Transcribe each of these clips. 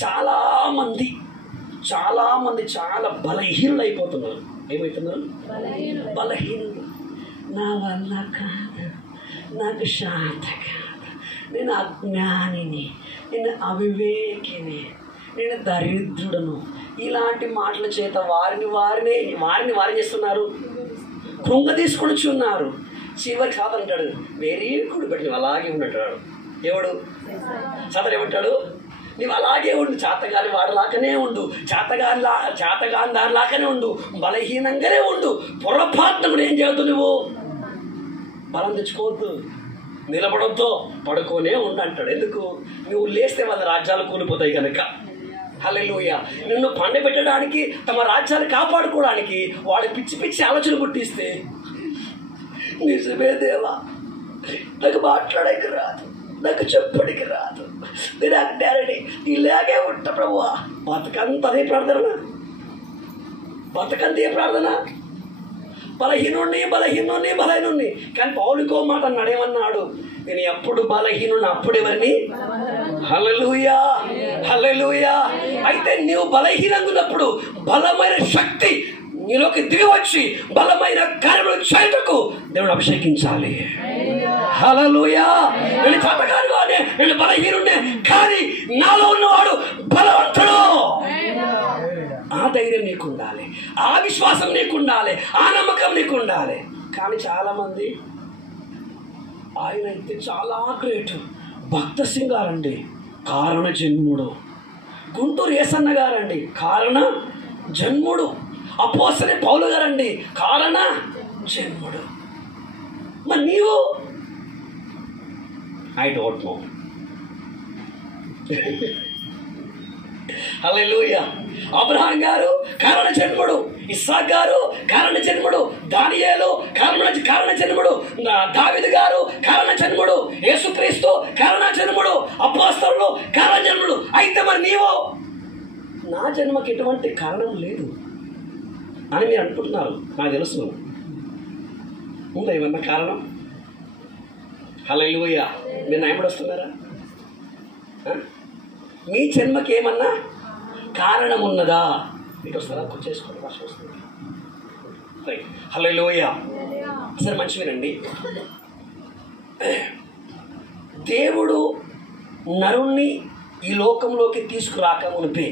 చాలామంది చాలా బలహీనులు అయిపోతున్నారు. ఏమవుతున్నారు? బలహీనులు. నా వల్ల కాదు, నాకు శాంత కాదు, నేను అజ్ఞానిని, నేను అవివేకిని, నేను దరిద్రుడను. ఇలాంటి మాటల చేత వారిని చేస్తున్నారు, కృంగ తీసుకొని ఉన్నారు. చివరికి సాధన అంటాడు, వెరీ గుడ్, బట్ నువ్వు అలాగే ఉన్నట్టాడు. ఎవడు సాధన ఏమంటాడు? నువ్వు అలాగే ఉండు, చేతగాని వాడిలాగానే ఉండు, చేతగాని దానిలాగానే ఉండు, బలహీనంగానే ఉండు, పొరపాటున కూడా ఏం చేయొద్దు, నువ్వు బలం తెచ్చుకోవద్దు, నిలబడొద్దు, పడుకోనే ఉండు అంటాడు. ఎందుకు? నువ్వు లేస్తే వాళ్ళ రాజ్యాలు కూలిపోతాయి కనుక. హల్లెలూయా. నిన్ను పండబెట్టడానికి, తమ రాజ్యాలు కాపాడుకోవడానికి వాడు పిచ్చి ఆలోచన పుట్టిస్తే, నిజమే దేవా, నాకు మాట్లాడక రాదు, నాకు చెప్పడానికి రాదు, నేను అజ్ఞానిని, ఇలాగే ఉంటా ప్రభువా. బతకంతే ప్రార్థన. బలహీనుణ్ణి. కానీ పౌలుకో మాట అన్నాడు, ఏమన్నాడు? నేను ఎప్పుడు బలహీనుని అప్పుడెవరిని. హల్లెలూయా. అయితే నీవు బలహీనంగా ఉన్నప్పుడు బలమైన శక్తి నీలోకి దిగి వచ్చి బలమైన కార్యములు చేయుటకు దేవుడు అభిషేకించాలి. హల్లెలూయా. నేను చేతగానే, నేను బలహీనుడే, కానీ నాలో ఉన్నవాడు బలవంతుడు. ఆ ధైర్యం నీకు ఉండాలి, ఆ విశ్వాసం నీకు ఉండాలి, ఆ నమ్మకం నీకు ఉండాలి. కానీ చాలామంది, ఆయన అయితే చాలా గ్రేట్. భక్త సింగ్ గారండి, కారణ జన్ముడు. గుంటూరు ఏసన్న గారండి, కారణ జన్ముడు. అపోస్తలుడైన పౌలు గారండి, కారణ జన్ముడు. మరి నీవు? I don't know. Hallelujah. Abraham గారు కారణ జన్ముడు, ఇస్సాక్ గారు కారణ జన్ముడు, దానియేలు కారణ జన్ముడు, దావీదు గారు కారణ జన్ముడు, యేసుక్రీస్తు కారణ జన్ముడు, అపోస్తలులు కారణ జన్ముడు. అయితే మరి నీవు? నా జన్మకి ఎటువంటి కారణం లేదు అని మీరు అనుకుంటున్నారు. నాకు తెలుసు, ఉందా ఏమన్నా కారణం? హల్లెలూయా. మీరు నాయకుడు వస్తున్నారా? మీ జన్మకి ఏమన్నా కారణం ఉన్నదా? మీకు వస్తారా? చేసుకోండి, వర్షం వస్తుంది. రైట్. హల్లెలూయా. సరే, మంచి వినండి. దేవుడు నరుణ్ణి ఈ లోకంలోకి తీసుకురాక మునిపే,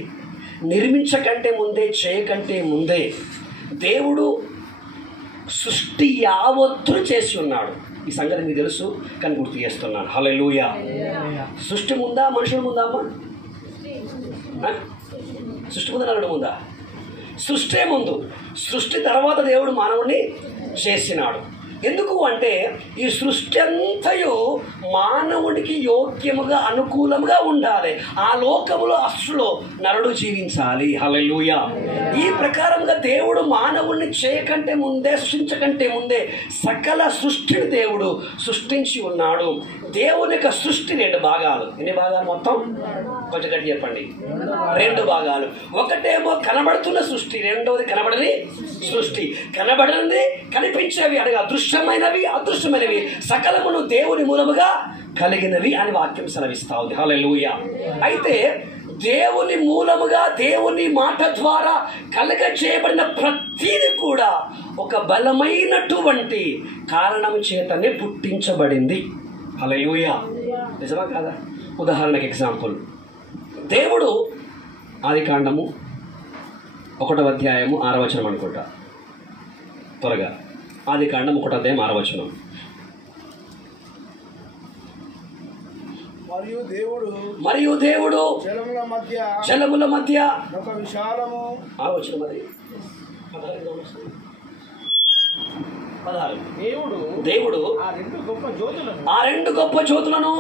నిర్మించకంటే ముందే, చేయకంటే ముందే దేవుడు సృష్టి యావత్తును చేసి ఉన్నాడు. ఈ సంగతి మీకు తెలుసు, కానీ గుర్తు చేస్తున్నాను. హల్లెలూయా. సృష్టి ముందా, మనుషుల ముందా అమ్మా? సృష్టి ముందా, నరుడు ముందా? సృష్టి ముందు. సృష్టి తర్వాత దేవుడు మానవుడిని చేసినాడు. ఎందుకు అంటే ఈ సృష్టి అంతయు మానవుడికి యోగ్యముగా, అనుకూలముగా ఉండాలి. ఆ లోకములో అసలు నరుడు జీవించాలి. హల్లెలూయా. ఈ ప్రకారంగా దేవుడు మానవుడిని చేయకంటే ముందే, సృష్టించకంటే ముందే సకల సృష్టిని దేవుడు సృష్టించి ఉన్నాడు. దేవుని యొక్క సృష్టి 2 భాగాలు. ఎన్ని భాగాలు మొత్తం? కొంచెం గట్టి చెప్పండి. 2 భాగాలు. ఒకటేమో కనబడుతున్న సృష్టి, రెండవది కనబడని సృష్టి. కనబడనిది, కనిపించేవి అనగా దృశ్యమైనవి, అదృశ్యమైనవి సకలమును దేవుని మూలముగా కలిగినవి అని వాక్యం సెలవిస్తా ఉంది. హల్లెలూయా. అయితే దేవుని మూలముగా, దేవుని మాట ద్వారా కలగ చేయబడిన ప్రతిది కూడా ఒక బలమైనటువంటి కారణం చేతనే పుట్టించబడింది. హల్లెలూయా. నిజమా కాదా? ఉదాహరణకి ఎగ్జాంపుల్, దేవుడు ఆదికాండము 1వ అధ్యాయము 6వ వచనం అనుకుంటా, త్వరగా. ఆదికాండం 1వ అధ్యాయం 6వ వచనం. మరియు దేవుడు జలముల మధ్య ఒక విశాలము, ఆలోచన మరి 16 దేవుడు ఆ 2 గొప్ప జ్యోతులను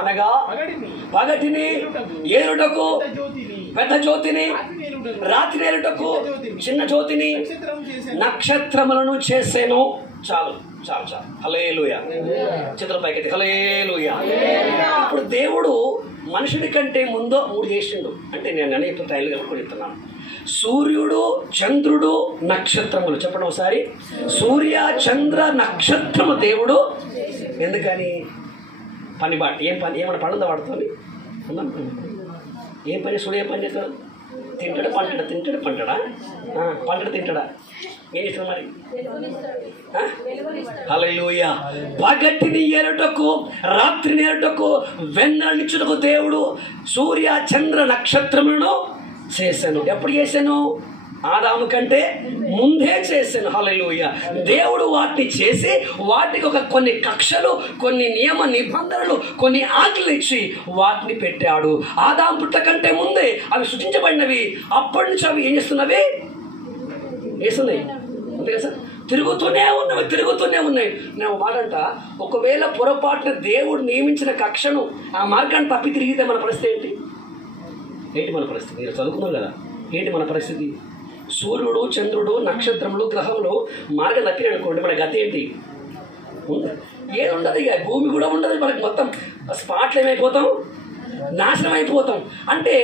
అనగా పగటిని ఏలుటకు పెద్ద జ్యోతిని, రాత్రి ఏలుటకు చిన్న జ్యోతిని, నక్షత్రములను చేసేను. చాలు. హల్లెలూయా. చేతుల పైకి హల్లెలూయా. ఇప్పుడు దేవుడు మనుషుడి కంటే ముందో 3 చేసిండు. అంటే నేను ఇప్పుడు తైలుగా చెప్తున్నాను. సూర్యుడు, చంద్రుడు, నక్షత్రములు. చెప్పండి ఒకసారి. సూర్య, చంద్ర, నక్షత్రము దేవుడు. ఎందుకని? పని బాటి. ఏమన్నా పనుందా వాడుతుంది? ఏ పని సూర్యుడు ఏ పని చేస్తాడు? తింటాడు పంటాడా? తింటాడు పంటాడా? పంటడు తింటాడా? ఏం చేస్తాడు మరి? హల్లెలూయా. పగటిని ఏలుటకు రాత్రిని ఏలుటకు వెన్నెలనిచ్చుటకు దేవుడు సూర్య చంద్ర నక్షత్రములను చేశాను. ఎప్పుడు చేశాను? ఆదాము కంటే ముందే చేశాను. హల్లెలూయా. దేవుడు వాటిని చేసి వాటికి కొన్ని కక్షలు, కొన్ని నియమ నిబంధనలు, కొన్ని ఆజ్ఞలు ఇచ్చి వాటిని పెట్టాడు. ఆదాము పుట్ట కంటే ముందే అవి సృష్టించబడినవి. అప్పటి నుంచి అవి ఏం చేస్తున్నవి? వేస్తున్నాయి. అంతే కదా సార్? తిరుగుతూనే ఉన్నాయి. నేను మాట అంట, ఒకవేళ పొరపాటున దేవుడు నియమించిన కక్షను ఆ మార్గాన్ని తప్పి తిరిగితే మన పరిస్థితి ఏంటి? మన పరిస్థితి మీరు చదువుకున్నారు కదా, ఏంటి మన పరిస్థితి? సూర్యుడు, చంద్రుడు, నక్షత్రములు, గ్రహములు మార్గం తప్పిన అనుకోండి, మన గతి ఏంటి? ఏది ఉండదు. ఇక భూమి కూడా ఉండదు. మనకి మొత్తం స్పాట్లు ఏమైపోతాం? నాశనం అయిపోతాం. అంటే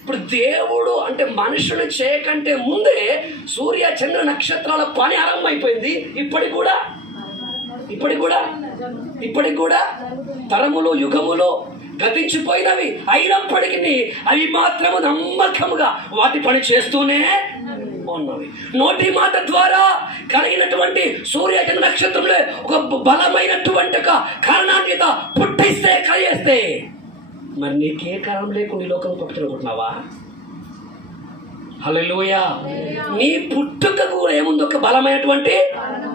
ఇప్పుడు దేవుడు అంటే మనుషులు చేయకంటే ముందే సూర్య చంద్ర నక్షత్రాల పని ఆరంభమైపోయింది. ఇప్పటికి కూడా తరములు యుగములు గతించిపోయినవి అయినప్పటికీ అవి మాత్రము నమ్మకముగా వాటి పని చేస్తూనే ఉన్నవి. నోటి మాట ద్వారా కలిగినటువంటి సూర్య చంద్ర నక్షత్రంలో ఒక బలమైనటువంటి ఒక కారణాన్యత పుట్టిస్తే కలిగేస్తే మరి నీకే కారణం లేకుండా ఈ లోకం పట్టుకుంటున్నావా? హల్లెలూయా. నీ పుట్టుకకు కూడా ఏముంది? ఒక బలమైనటువంటి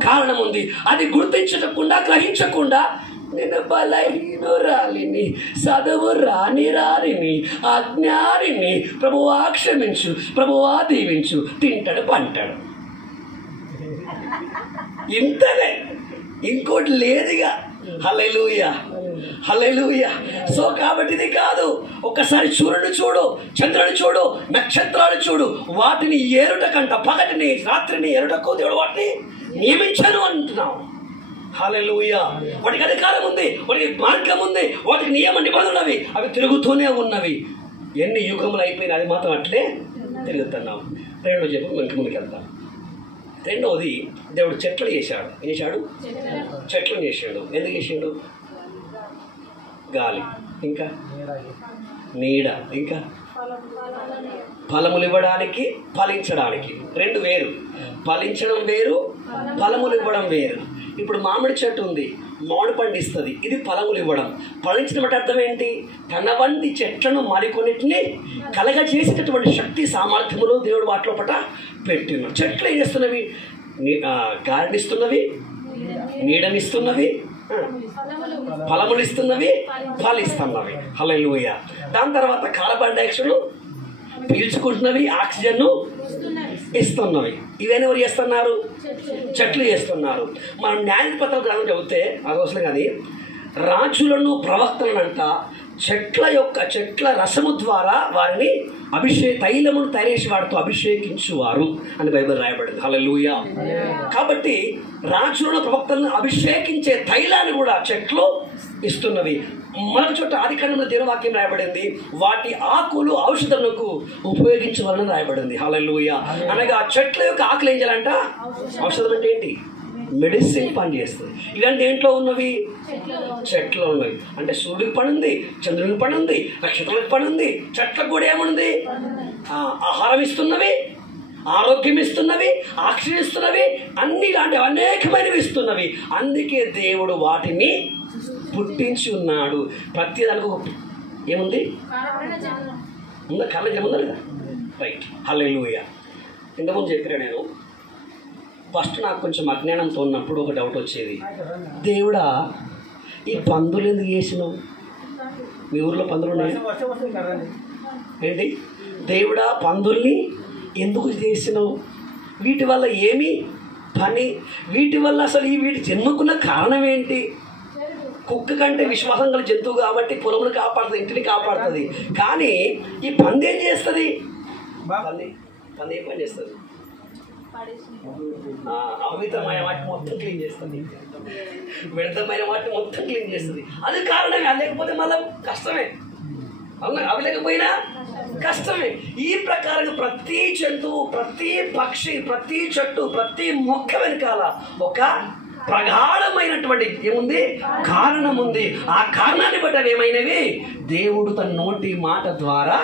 కారణం ఉంది. అది గుర్తించకుండా గ్రహించకుండా నేను బలహీనురాలిని, చదువు రానిని, అజ్ఞానిని, ప్రభువా క్షమించు, ప్రభువా దీవించు, తింటాడు పంటాడు, ఇంతనే, ఇంకోటి లేదుగా. హల్లెలూయా. సో కాబట్టి ఇది కాదు. ఒకసారి సూర్యుడు చూడు, చంద్రుని చూడు, నక్షత్రాలు చూడు, వాటిని ఏరుటకంట పగటిని రాత్రిని ఏరుటకు దేవుడు వాటిని నియమించాను అంటున్నాం. హల్లెలూయా. వాటికి అధికారం ఉంది, వాటికి మార్గం ఉంది, వాటికి నియమ నిబంధనలు అవి తిరుగుతూనే ఉన్నవి. ఎన్ని యుగములు అయిపోయినా అది మాత్రం అట్లే తిరుగుతున్నాం. రెండో చెప్పు ముందుకు వెళ్తాం. రెండవది, దేవుడు చెట్లు చేశాడు. ఏం చేశాడు? చెట్లను చేశాడు. ఎందుకు చేశాడు? గాలి, ఇంకా నీడ, ఇంకా ఫలములు ఇవ్వడానికి, ఫలించడానికి. రెండు వేరు. ఫలించడం వేరు, ఫలములు ఇవ్వడం వేరు. ఇప్పుడు మామిడి చెట్టు ఉంది, మామిడి పండు ఇస్తుంది, ఇది ఫలములు ఇవ్వడం. ఫలించడం అంటే అర్థం ఏంటి? తన వంటి చెట్లను మరికొన్నిటిని కలగజేసేటటువంటి శక్తి సామర్థ్యములు దేవుడు వాటిలో పట పెట్టినాడు. చెట్లు ఏం చేస్తున్నవి? గాలినిస్తున్నవి, నీడనిస్తున్నవి, ఫలములు ఇస్తున్నవి, ఫలిస్తున్నవి. హల్లెలూయా. దాని తర్వాత కార్బన్ డైఆక్సైడ్ పీల్చుకుంటున్నవి, ఆక్సిజన్ ఇస్తున్నవి. ఇవన్నీ ఎవరు చేస్తున్నారు? చెట్లు చేస్తున్నారు. మనం న్యాయపత్ర గ్రంథం చదివితే అదవసరం కానీ రాజులను ప్రవక్తలనంట చెట్ల రసము ద్వారా వారిని తైలమును తయారు చేసి వాటితో అభిషేకించువారు అని బైబిల్ రాయబడింది. హల్లెలూయా. కాబట్టి రాజులను ప్రవక్తలను అభిషేకించే తైలాన్ని కూడా చెట్లు ఇస్తున్నవి. మరొక చోట ఆదికాండంలో దేవుని వాక్యం రాయబడింది, వాటి ఆకులు ఔషధములకు ఉపయోగించవాలని రాయబడింది. హల్లెలూయా. అనగా చెట్ల యొక్క ఆకులు ఏం చేయాలంట? ఔషధం అంటే ఏంటి? మెడిసిన్ పని చేస్తుంది. ఇలాంటి ఏంట్లో ఉన్నవి? చెట్లు ఉన్నవి. అంటే సూర్యుడికి పని ఉంది, చంద్రునికి పని ఉంది, నక్షత్రాలకు పని ఉంది, చెట్లకు కూడా ఏముంది? ఆహారం ఇస్తున్నవి, ఆరోగ్యం ఇస్తున్నవి, ఆక్సిజన్ ఇస్తున్నవి, అన్ని ఇలాంటివి అనేకమైనవి ఇస్తున్నవి. అందుకే దేవుడు వాటిని పుట్టించి ఉన్నాడు. ప్రతి దానికి ఏముంది? ఉందా? కళ్ళ ఏముందా లేదా? రైట్. హల్లెలూయా. ఇంతకుముందు చెప్పినా నేను ఫస్ట్ నాకు కొంచెం అజ్ఞానంతో ఉన్నప్పుడు ఒక డౌట్ వచ్చేది, దేవుడా ఈ పందులు ఎందుకు చేసినావు? మీ ఊర్లో పందులు ఉన్నాయి ఏంటి? దేవుడా పందుల్ని ఎందుకు చేసినావు? వీటి వల్ల ఏమి పని? వీటి వల్ల అసలు వీటి జన్మకున్న కారణం ఏంటి? కుక్క కంటే విశ్వాసం గల జంతువు కాబట్టి పొలమును కాపాడుతుంది, ఇంటిని కాపాడుతుంది. కానీ ఈ పంది ఏం చేస్తుంది? పంది ఏం పని చేస్తుంది? అమితమైన వాటిని మొత్తం క్లీన్ చేస్తుంది, వ్యర్థమైన వాటిని మొత్తం క్లీన్ చేస్తుంది. అది కారణమే. అది లేకపోతే మళ్ళీ కష్టమే. అవునా? అవి లేకపోయినా కష్టమే. ఈ ప్రకారంగా ప్రతి జంతువు, ప్రతి పక్షి, ప్రతి చెట్టు, ప్రతి మొక్క వెనకాల ఒక ప్రగాఢమైనటువంటి ఏముంది? కారణం ఉంది. ఆ కారణాన్ని బట్టి అవి ఏమైనవి? దేవుడు తన నోటి మాట ద్వారా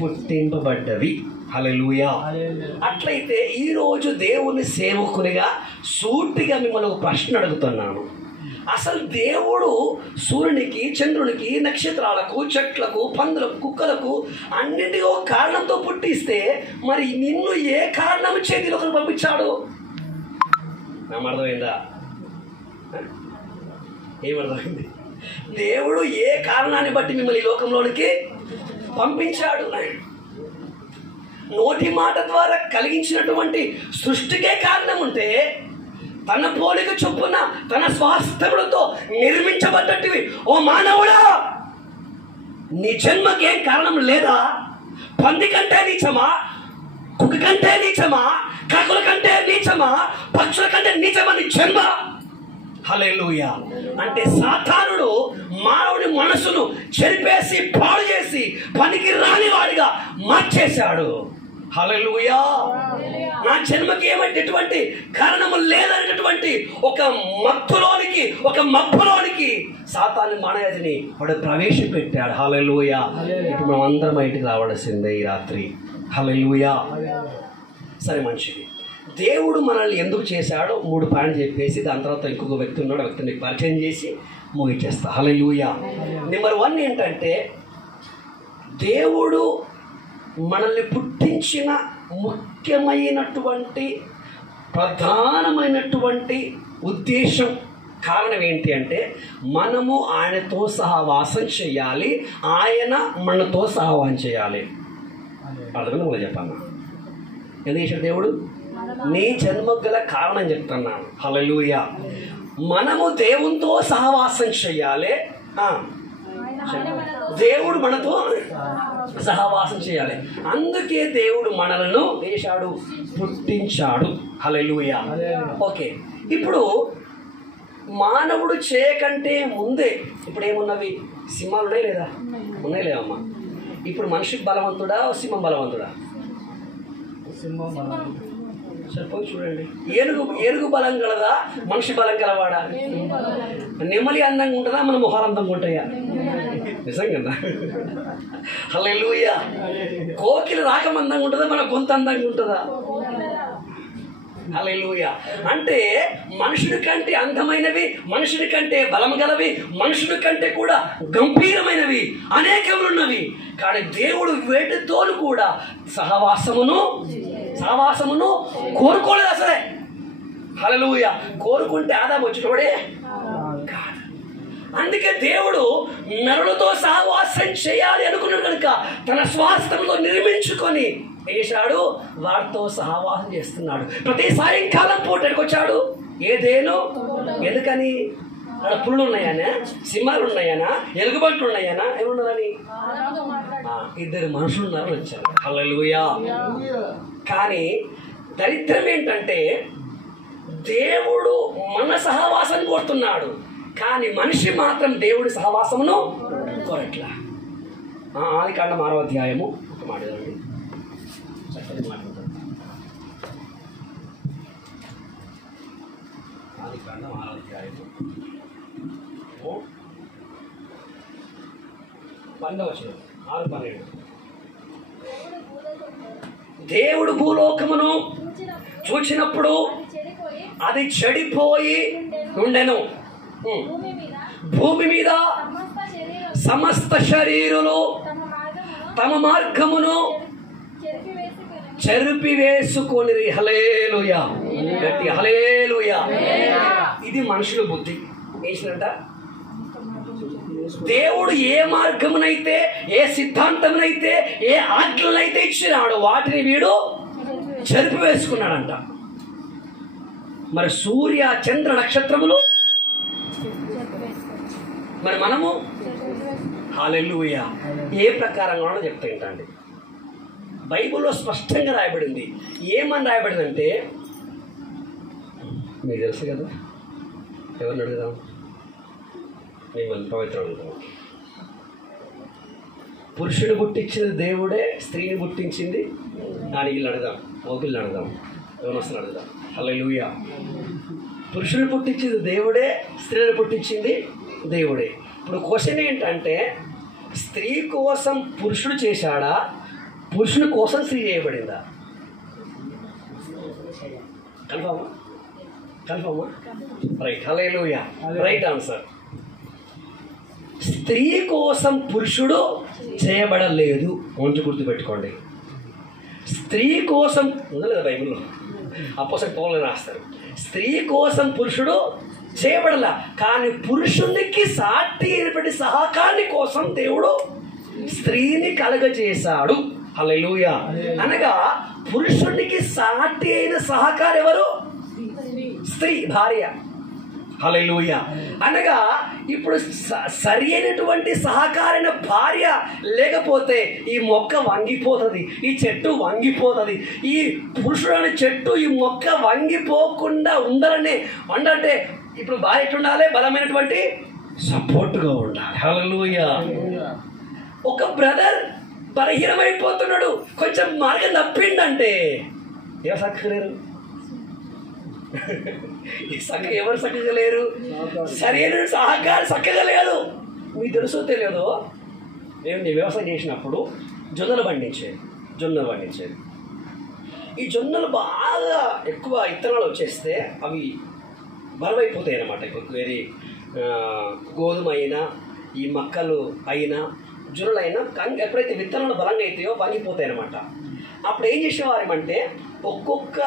పుట్టింపబడ్డవి. హల్లెలూయా. అట్లయితే ఈరోజు దేవుని సేవకునిగా సూటిగా మిమ్మల్ని ఒక ప్రశ్న అడుగుతున్నాను. అసలు దేవుడు సూర్యునికి, చంద్రునికి, నక్షత్రాలకు, చెట్లకు, పందులకు, కుక్కలకు అన్నింటికీ ఒక కారణంతో పుట్టిస్తే మరి నిన్ను ఏ కారణం చేతి లోకం పంపించాడు? అర్థమైందా? ఏమర్థమైంది? దేవుడు ఏ కారణాన్ని బట్టి మిమ్మల్ని ఈ లోకంలోనికి పంపించాడు? నోటి మాట ద్వారా కలిగించినటువంటి సృష్టికే కారణం ఉంటే తన పోలిక చొప్పున తన స్వాస్థ్యములతో నిర్మించబడ్డటివి ఓ మానవుడా, నీ జన్మకేం కారణం లేదా? పంది కంటే నీచమా? కుక్క కంటే నీచమా? కాకుల కంటే నీచమా? పక్షుల కంటే నీచమా నీ జన్మ? హల్లెలూయా. అంటే సాతానుడు మానవుడి మనసును చెరిపేసి పాడు చేసి పనికి రాని వాడిగా మార్చేశాడు. హల్లెలూయా. నా జన్మకి ఎటువంటి కారణము లేదనేటటువంటి ఒక మత్తులోనికి, ఒక మబ్బులోనికి సాతాను మానవుడిని వాడు ప్రవేశపెట్టాడు. హల్లెలూయా. ఇప్పుడు మనం అందరం బయటికి రావాల్సిందే ఈ రాత్రి. హల్లెలూయా. సరే, మంచిది. దేవుడు మనల్ని ఎందుకు చేశాడో 3 పాయింట్లు చెప్పేసి దాని తర్వాత ఇంకొక వ్యక్తి ఉన్నాడు, వ్యక్తిని పరిచయం చేసి ముగించేస్తా. హల్లెలూయా. నెంబర్ 1 ఏంటంటే, దేవుడు మనల్ని పుట్టించిన ముఖ్యమైనటువంటి ప్రధానమైనటువంటి ఉద్దేశం, కారణం ఏంటి అంటే మనము ఆయనతో సహవాసం చేయాలి, ఆయన మనతో సహవాసం చేయాలి. అర్థం కూడా చెప్పాను. ఎందుకు చేశాడు దేవుడు? నీ జన్మకు గల కారణం చెప్తున్నాను. హల్లెలూయా. మనము దేవునితో సహవాసం చేయాలి, దేవుడు మనతో సహవాసం చేయాలి. అందుకే దేవుడు మనలను చేశాడు, పుట్టించాడు. హల్లెలూయా. ఓకే, ఇప్పుడు మానవుడు చేయకంటే ముందే ఇప్పుడు ఏమున్నవి? సింహాలు ఉన్నాయి లేదా? ఉన్నాయి లేవమ్మా? ఇప్పుడు మనిషికి బలవంతుడా, సింహం బలవంతుడా? సరిపోయి చూడండి. ఏనుగు బలం గలదా, మనిషి బలం గలవాడా? నెమలి అందంగా ఉంటుందా, మన మొహాలు అందంగా ఉంటాయా? నిజంగా. హల్లెలూయా. కోకిల రాకం అందంగా ఉంటుందా, మన గొంతు అందంగా ఉంటుందా? హల్లెలూయా. అంటే మనుషుడి కంటే అందమైనవి, మనుషుడి కంటే బలం గలవి, మనుషుడి కంటే కూడా గంభీరమైనవి అనేకములున్నవి. కానీ దేవుడు వేటితోను కూడా సహవాసమును కోరుకోలేదు అసలే. హల్లెలూయా. కోరుకుంటే ఆదాము వచ్చేటోడే కాదు. అందుకే దేవుడు నరులతో సహవాసం చేయాలి అనుకున్నాడు కనుక తన స్వాస్థ్యంలో నిర్మించుకొని వేశాడు, వారితో సహవాసం చేస్తున్నాడు. ప్రతి సాయంకాలం పూటకి వచ్చాడు ఏదేనో. ఎందుకని? అక్కడ పుళ్ళు ఉన్నాయనా, సింహాలు ఉన్నాయనా, ఎలుగుబంట్లు ఉన్నాయనా, ఏమున్నారని 2 మనుషులు ఉన్నారు వచ్చారు. హల్లెలూయా. కానీ దరిద్రం ఏంటంటే దేవుడు మన సహవాసం కోరుతున్నాడు, కానీ మనిషి మాత్రం దేవుడి సహవాసమును కోరట్లా. ఆదికాండం 6వ అధ్యాయము ఒక మాట చదవండి. ఆదికాండం 6వ అధ్యాయము 12 6:12. దేవుడు భూలోకమును చూచినప్పుడు అది చెడిపోయి ఉండెను. భూమి మీద సమస్త శరీరులు తమ మార్గమును చెరిపివేసుకొని. హల్లెలూయా. గట్టి హల్లెలూయా. ఇది మనుషుల బుద్ధి వేసినట్ట. దేవుడు ఏ మార్గమునైతే, ఏ సిద్ధాంతమునైతే, ఏ ఆజ్ఞలనైతే ఇచ్చినాడో వాటిని వీడు చెరిపివేసుకున్నాడంట. మరి సూర్య చంద్ర నక్షత్రములు, మరి మనము హల్లెలూయా ఏ ప్రకారంగా చెప్తా ఏంటండి? బైబిల్లో స్పష్టంగా రాయబడింది. ఏమని రాయబడిందంటే, మీకు తెలుసు కదా, ఎవరిని అడుగుదాం? మిమ్మల్ని పవిత్రం అడుగుదాం. పురుషుడు పుట్టించింది దేవుడే, స్త్రీని పుట్టించింది దాని వీళ్ళు అడుగుదాం, ఓపిల్ని అడుగుదాం, యోనస్ని అడుగుదాం. హల్లెలూయా. పురుషుడు పుట్టించింది దేవుడే, స్త్రీని పుట్టించింది దేవుడే. ఇప్పుడు క్వశ్చన్ ఏంటంటే, స్త్రీ కోసం పురుషుడు చేశాడా, పురుషుని కోసం స్త్రీ చేయబడిందా? కన్ఫర్మా? రైట్. హల్లెలూయా. Right answer. స్త్రీ కోసం పురుషుడు చేయబడలేదు. కొంచెం గుర్తుపెట్టుకోండి. స్త్రీ కోసం ఉందా బైబిల్లో? అపోస్తలుడు పౌలు రాస్తారు, స్త్రీ కోసం పురుషుడు చేయబడలా, కానీ పురుషునికి సాటి అయినటువంటి సహకారి కోసం దేవుడు స్త్రీని కలుగజేశాడు. హల్లెలూయా. అనగా పురుషునికి సాటి అయిన సహకారి ఎవరు? స్త్రీ, భార్య. హల్లెలూయా. అనగా ఇప్పుడు సరి అయినటువంటి సహకారైన భార్య లేకపోతే ఈ మొక్క వంగిపోతుంది, ఈ చెట్టు వంగిపోతుంది. ఈ పురుషుడు అనే చెట్టు, ఈ మొక్క వంగిపోకుండా ఉండాలనే అంటే ఇప్పుడు భార్య ఎట్లుండాలి? బలమైనటువంటి సపోర్ట్గా ఉండాలి. హల్లెలూయా. ఒక బ్రదర్ బలహీనమైపోతున్నాడు, కొంచెం మార్గం తప్పిండంటే ఎవరు చక్కలేరు? ఎవరు చక్కగా లేరు? సరైన సహకారం చక్కగా లేదు. మీకు తెలుసో తెలియదో, నేను వ్యవసాయం చేసినప్పుడు జొన్నలు పండించేది. ఈ జొన్నలు బాగా ఎక్కువ ఇత్తనాలు వచ్చేస్తే అవి బలమైపోతాయి అన్నమాట. ఇప్పుడు వేరే గోధుమ అయినా, ఈ మక్కలు అయినా, జొన్నలు అయినా ఎప్పుడైతే విత్తనాలు బలంగా అవుతాయో వంగిపోతాయి అన్నమాట. అప్పుడు ఏం చేసేవారమంటే ఒక్కొక్క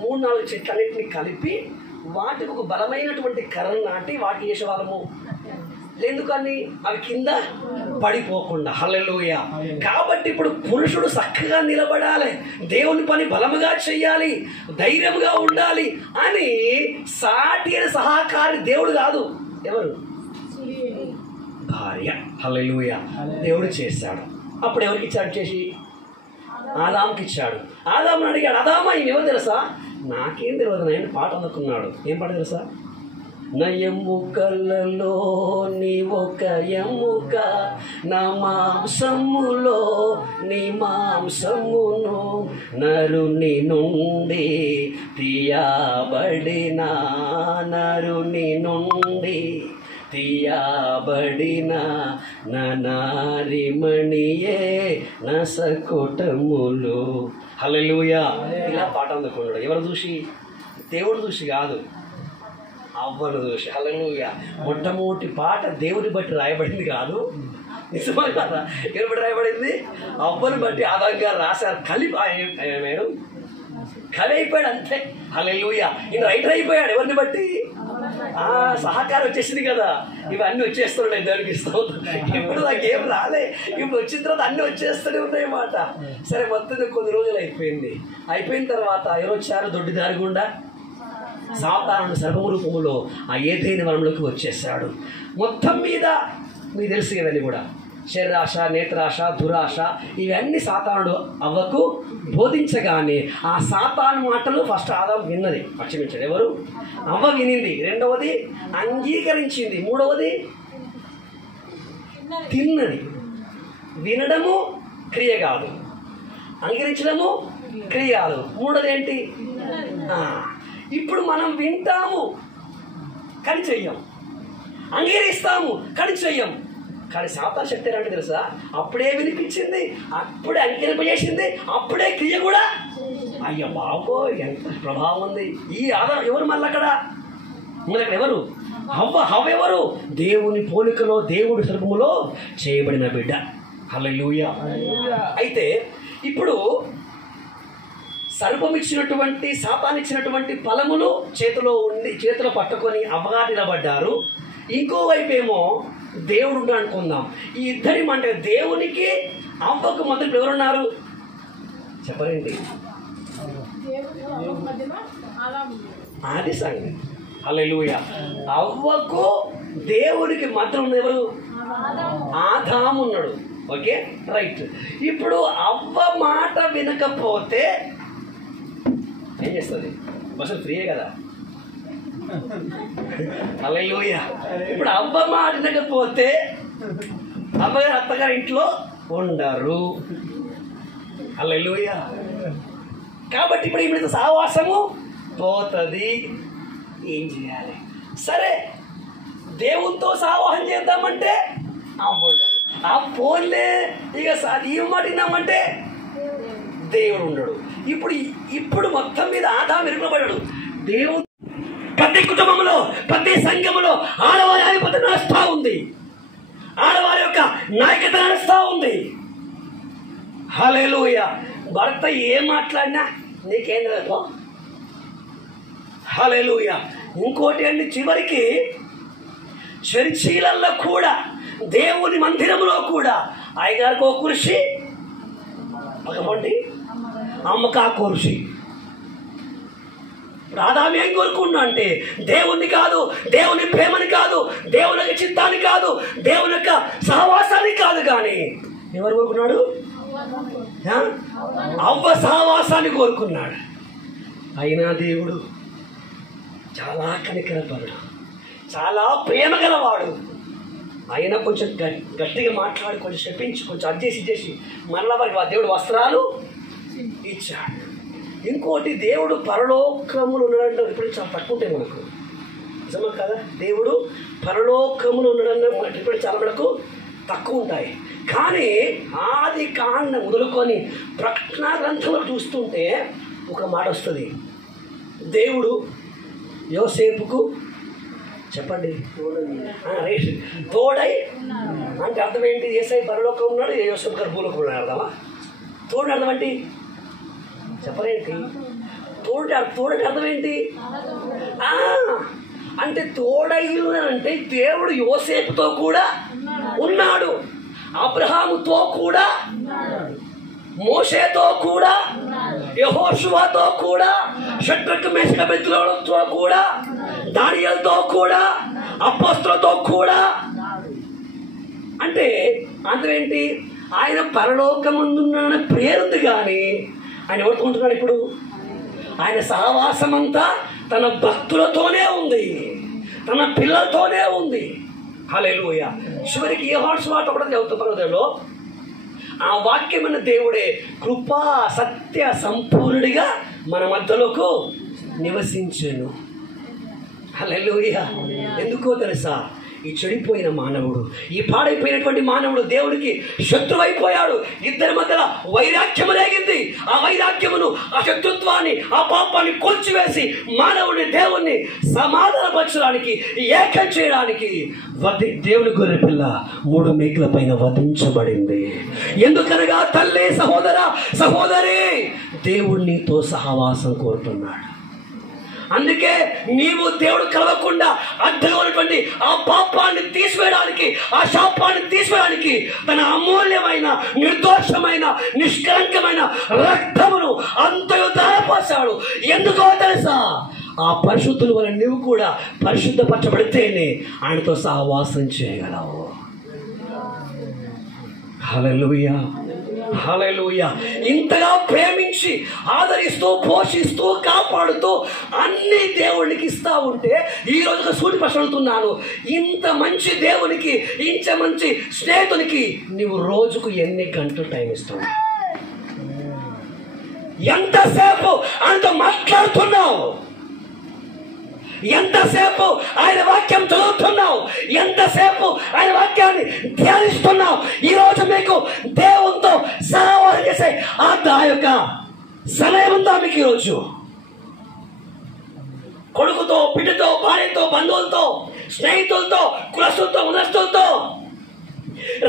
3-4 చెట్లన్నింటినీ కలిపి వాటికి ఒక బలమైనటువంటి కర్రను నాటి వాటికి చేసేవాళ్ళము. ఎందుకని? అవి కింద పడిపోకుండా. హల్లెలూయా. కాబట్టి ఇప్పుడు పురుషుడు చక్కగా నిలబడాలి, దేవుని పని బలముగా చెయ్యాలి, ధైర్యంగా ఉండాలి అని సాటి సహకారి దేవుడు కాదు. ఎవరు? భార్య. హల్లెలూయా. దేవుడు చేశాడు. అప్పుడు ఎవరికి ఇచ్చాడు? చేసి ఆదాముకి ఇచ్చాడు. ఆదాముని అడిగాడు, ఆదామా ఈయన ఎవరు తెలుసా? నాకేం తెలియదు, నేను పాట అనుకున్నాడు. ఏం పాట తెలుసా? నా ఎముకలలో నీ ఒక ఎముక, నా మాంసములో నీ మాంసమును, నరుని నుండి తీయబడిన, నరుని నుండి తీయబడిన నారిమణియే నసకుటములు. హల్లెలూయా. ఇలా పాట అందుకున్నాడు. ఎవరు చూసి? దేవుడు చూసి కాదు, అవ్వను చూసి. హల్లెలూయా. మొట్టమొదటి పాట దేవుని బట్టి రాయబడింది కాదు, నిజమా కదా? ఎవరి బట్టి రాయబడింది? అవ్వను బట్టి ఆదాం గారు రాశారు. మేడం కవి అయిపోయాడు అంతే. హల్లెలూయా. ఈయన రైటర్ అయిపోయాడు. ఎవరిని బట్టి? సహకారం వచ్చేసింది కదా, ఇవన్నీ వచ్చేస్తున్నాయి. దానికి ఇస్తాం. ఇప్పుడు నాకేం రాలే, ఇప్పుడు వచ్చిన తర్వాత అన్నీ వచ్చేస్తూనే ఉన్నాయి మాట. సరే, మొత్తం కొన్ని రోజులు అయిపోయిన తర్వాత ఎవరు వచ్చారు? దొడ్డిదారి గుండా సాతానుడు సర్వము రూపములో ఆ ఏదైనా వనంలోకి వచ్చేసాడు. మొత్తం మీద మీకు తెలుసు కదండి కూడా, శరీరాశ, నేత్రాశ, దురాశ, ఇవన్నీ సాతానుడు అవ్వకు బోధించగానే ఆ సాతాను మాటలు ఫస్ట్ ఆదాం విన్నది, పచ్చిమించాడు. ఎవరు? అవ్వ వినింది. రెండవది అంగీకరించింది. మూడవది తిన్నది. వినడము క్రియ కాదు, అంగీకరించడము క్రియ కాదు. మూడోది ఏంటి? ఇప్పుడు మనం వింటాము కానీ చెయ్యం, అంగీకరిస్తాము కానీ చెయ్యం. కానీ సాతాను శక్తి అంటే తెలుసా? అప్పుడే వినిపించింది, అప్పుడే అంగీకరింపజేసింది, అప్పుడే క్రియ కూడా. అయ్య బాబో, ఎంత ప్రభావం ఉంది. ఈ ఆధారం ఎవరు? మళ్ళీ అక్కడ ఎవరు? హవ్వ ఎవరు? దేవుని పోలికలో, దేవుడి స్వరూపములో చేయబడిన బిడ్డ. హల్లెలూయా. అయితే ఇప్పుడు సర్పం ఇచ్చినటువంటి, సాతాను ఇచ్చినటువంటి ఫలములు చేతిలో పట్టుకొని అవ్వగా నిలబడ్డారు. ఇంకోవైపు ఏమో దేవుడు ఉన్నాడు అనుకుందాం. ఈ ఇద్దరి అంటే దేవునికి అవ్వకు మధ్య ఎవరున్నారు చెప్పరేంటి? అది సంగతి. హల్లెలూయా. అవ్వకు దేవునికి మధ్య ఉన్న ఎవరు? ఆదాము ఉన్నాడు. Okay, right. ఇప్పుడు అవ్వ మాట వినకపోతే ఏం చేస్తుంది? అసలు ఫ్రీయే కదా. హల్లెలూయా. ఇప్పుడు అవ్వ మాట వినకపోతే అమ్మగారు అత్తగారు ఇంట్లో ఉండరు. హల్లెలూయా. కాబట్టి ఇప్పుడు సావాసము పోతుంది. ఏం చేయాలి? సరే, దేవునితో సావాహం చేద్దామంటే అవ్వ ఉండదు. ఆ ఫోన్లే ఇక ఈ మాట విన్నామంటే దేవుడు ఉండడు. ఇప్పుడు మొత్తం మీద ఆదాము ఇరుకబడ్డాడు. దేవుడు ప్రతి కుటుంబంలో, ప్రతి సంఘములో ఆడవారి ఆధిపత్యం నడుస్తూ ఉంది, ఆడవారి యొక్క నాయకత్వం నడుస్తూ ఉంది. హల్లెలూయా. భర్త ఏం మాట్లాడినా నీకేం లేదు. హల్లెలూయా. ఇంకోటి అండి, చివరికి చర్చిలలో కూడా, దేవుని మందిరంలో కూడా అయ్యగారికి ఒక కుర్చీ, పక్కపండి అమ్మకా కుర్చీ. ఆదాము ఏం కోరుకున్నా అంటే దేవుణ్ణి కాదు, దేవుని ప్రేమని కాదు, దేవుని యొక్క చిత్తాన్ని కాదు, దేవుని యొక్క సహవాసాన్ని కాదు, కానీ ఎవరు కోరుకున్నాడు? అవ్వ సహవాసాన్ని కోరుకున్నాడు. అయినా దేవుడు చాలా కనికరపరుడు, చాలా ప్రేమ గలవాడు. అయినా కొంచెం గట్టిగా మాట్లాడి, కొంచెం చెప్పించి, కొంచెం అడ్జస్ట్ చేసి మరలా వారికి దేవుడు వస్త్రాలు ఇచ్చాడు. ఇంకోటి, దేవుడు పరలోకములు ఉన్నాడంటే ఇప్పుడు చాలా తక్కువ ఉంటాయి మనకు, నిజమా కదా? దేవుడు పరలోకములు ఉన్నాడన్న ఇప్పుడు చాలా మనకు తక్కువ ఉంటాయి. కానీ ఆది కాండ మొదలుకొని ప్రకటన గ్రంథంలో చూస్తుంటే ఒక మాట వస్తుంది. దేవుడు యోసేపుకు చెప్పండి తోడై అంటే అర్థం ఏంటి? యేసయ్య పరలోకం ఉన్నాడు, యోసేపు గారు భూలోకం ఉన్నాడు. అర్థమా? తోడు అర్థం ఏంటి చెప్పరేంటి? తోడంటే అర్థం ఏంటి అంటే తోడై అంటే దేవుడు యోసేపుతో కూడా ఉన్నాడు, అబ్రహాముతో కూడా, మోషేతో కూడా, యెహోషువతో కూడా, షడ్రక్ మేషక్ అబేద్నెగోతో కూడా, దానియేలుతో కూడా, అపోస్తలులతో కూడా. అంటే అర్థం ఏంటి? ఆయన పరలోకమందున్న పేరుంది, కానీ ఆయన ఎవరితో ఉంటున్నాడు? ఇప్పుడు ఆయన సహవాసం అంతా తన భక్తులతోనే ఉంది, తన పిల్లలతోనే ఉంది. హల్లెలూయా. చివరికి యెహోషువతో కూడా చదువుతున్న ఆ వాక్యమైన దేవుడే కృపా సత్య సంపూర్ణుడిగా మన మధ్యలోకి నివసించెను. హల్లెలూయా. ఎందుకో తెలుసా? ఈ చెడిపోయిన మానవుడు, ఈ పాడైపోయినటువంటి మానవుడు దేవుడికి శత్రువైపోయాడు. ఇద్దరి మధ్యలో వైరాగ్యము రేగింది. ఆ వైరాగ్యమును, ఆ శత్రుత్వాన్ని, ఆ పాపాన్ని కొల్చివేసి మానవుని దేవుణ్ణి సమాధానపరచడానికి, ఏకం చేయడానికి దేవుని గొర్రె పిల్ల 3 మేకుల పైన వధించబడింది. ఎందుకనగా తల్లి, సహోదరి, దేవుడు నీతో సహవాసం కోరుతున్నాడు. అందుకే నీవు దేవుడు కలవకుండా అడ్డమైనటువంటి ఆ పాపాన్ని తీసివేయడానికి, ఆ శాపాన్ని తీసివేయడానికి తన అమూల్యమైన, నిర్దోషమైన, నిష్కలంకమైన రక్తమును అంతయు ధారపోశాడు. ఎందుకో తెలుసా? ఆ పరిశుద్ధుల వల్ల నువ్వు కూడా పరిశుద్ధపరచబడితేనే ఆయనతో సహవాసం చేయగలవు. హల్లెలూయా. హల్లెలూయా. ఇంతగా ప్రేమించి, ఆదరిస్తూ, పోషిస్తూ, కాపాడుతూ అన్ని దేవునికి ఇస్తా ఉంటే ఈ రోజు సూటి ప్రశ్న అడుగుతున్నాను, ఇంత మంచి దేవునికి, ఇంత మంచి స్నేహితునికి నువ్వు రోజుకు ఎన్ని గంటలు టైం ఇస్తావు? ఎంతసేపు ఆయనతో మాట్లాడుతున్నావు? ఎంతసేపు ఆయన వాక్యం చదువుతున్నావు? ఎంతసేపు ఆయన వాక్యాన్ని ధ్యానిస్తున్నావు? ఈరోజు మీకు దేవునితో సహవాసం చేసే ఆ యొక్క సమయం ఉందా మీకు? ఈరోజు కొడుకుతో, బిడ్డతో, భార్యతో, బంధువులతో, స్నేహితులతో, కులస్తులతో, ఉన్నతులతో,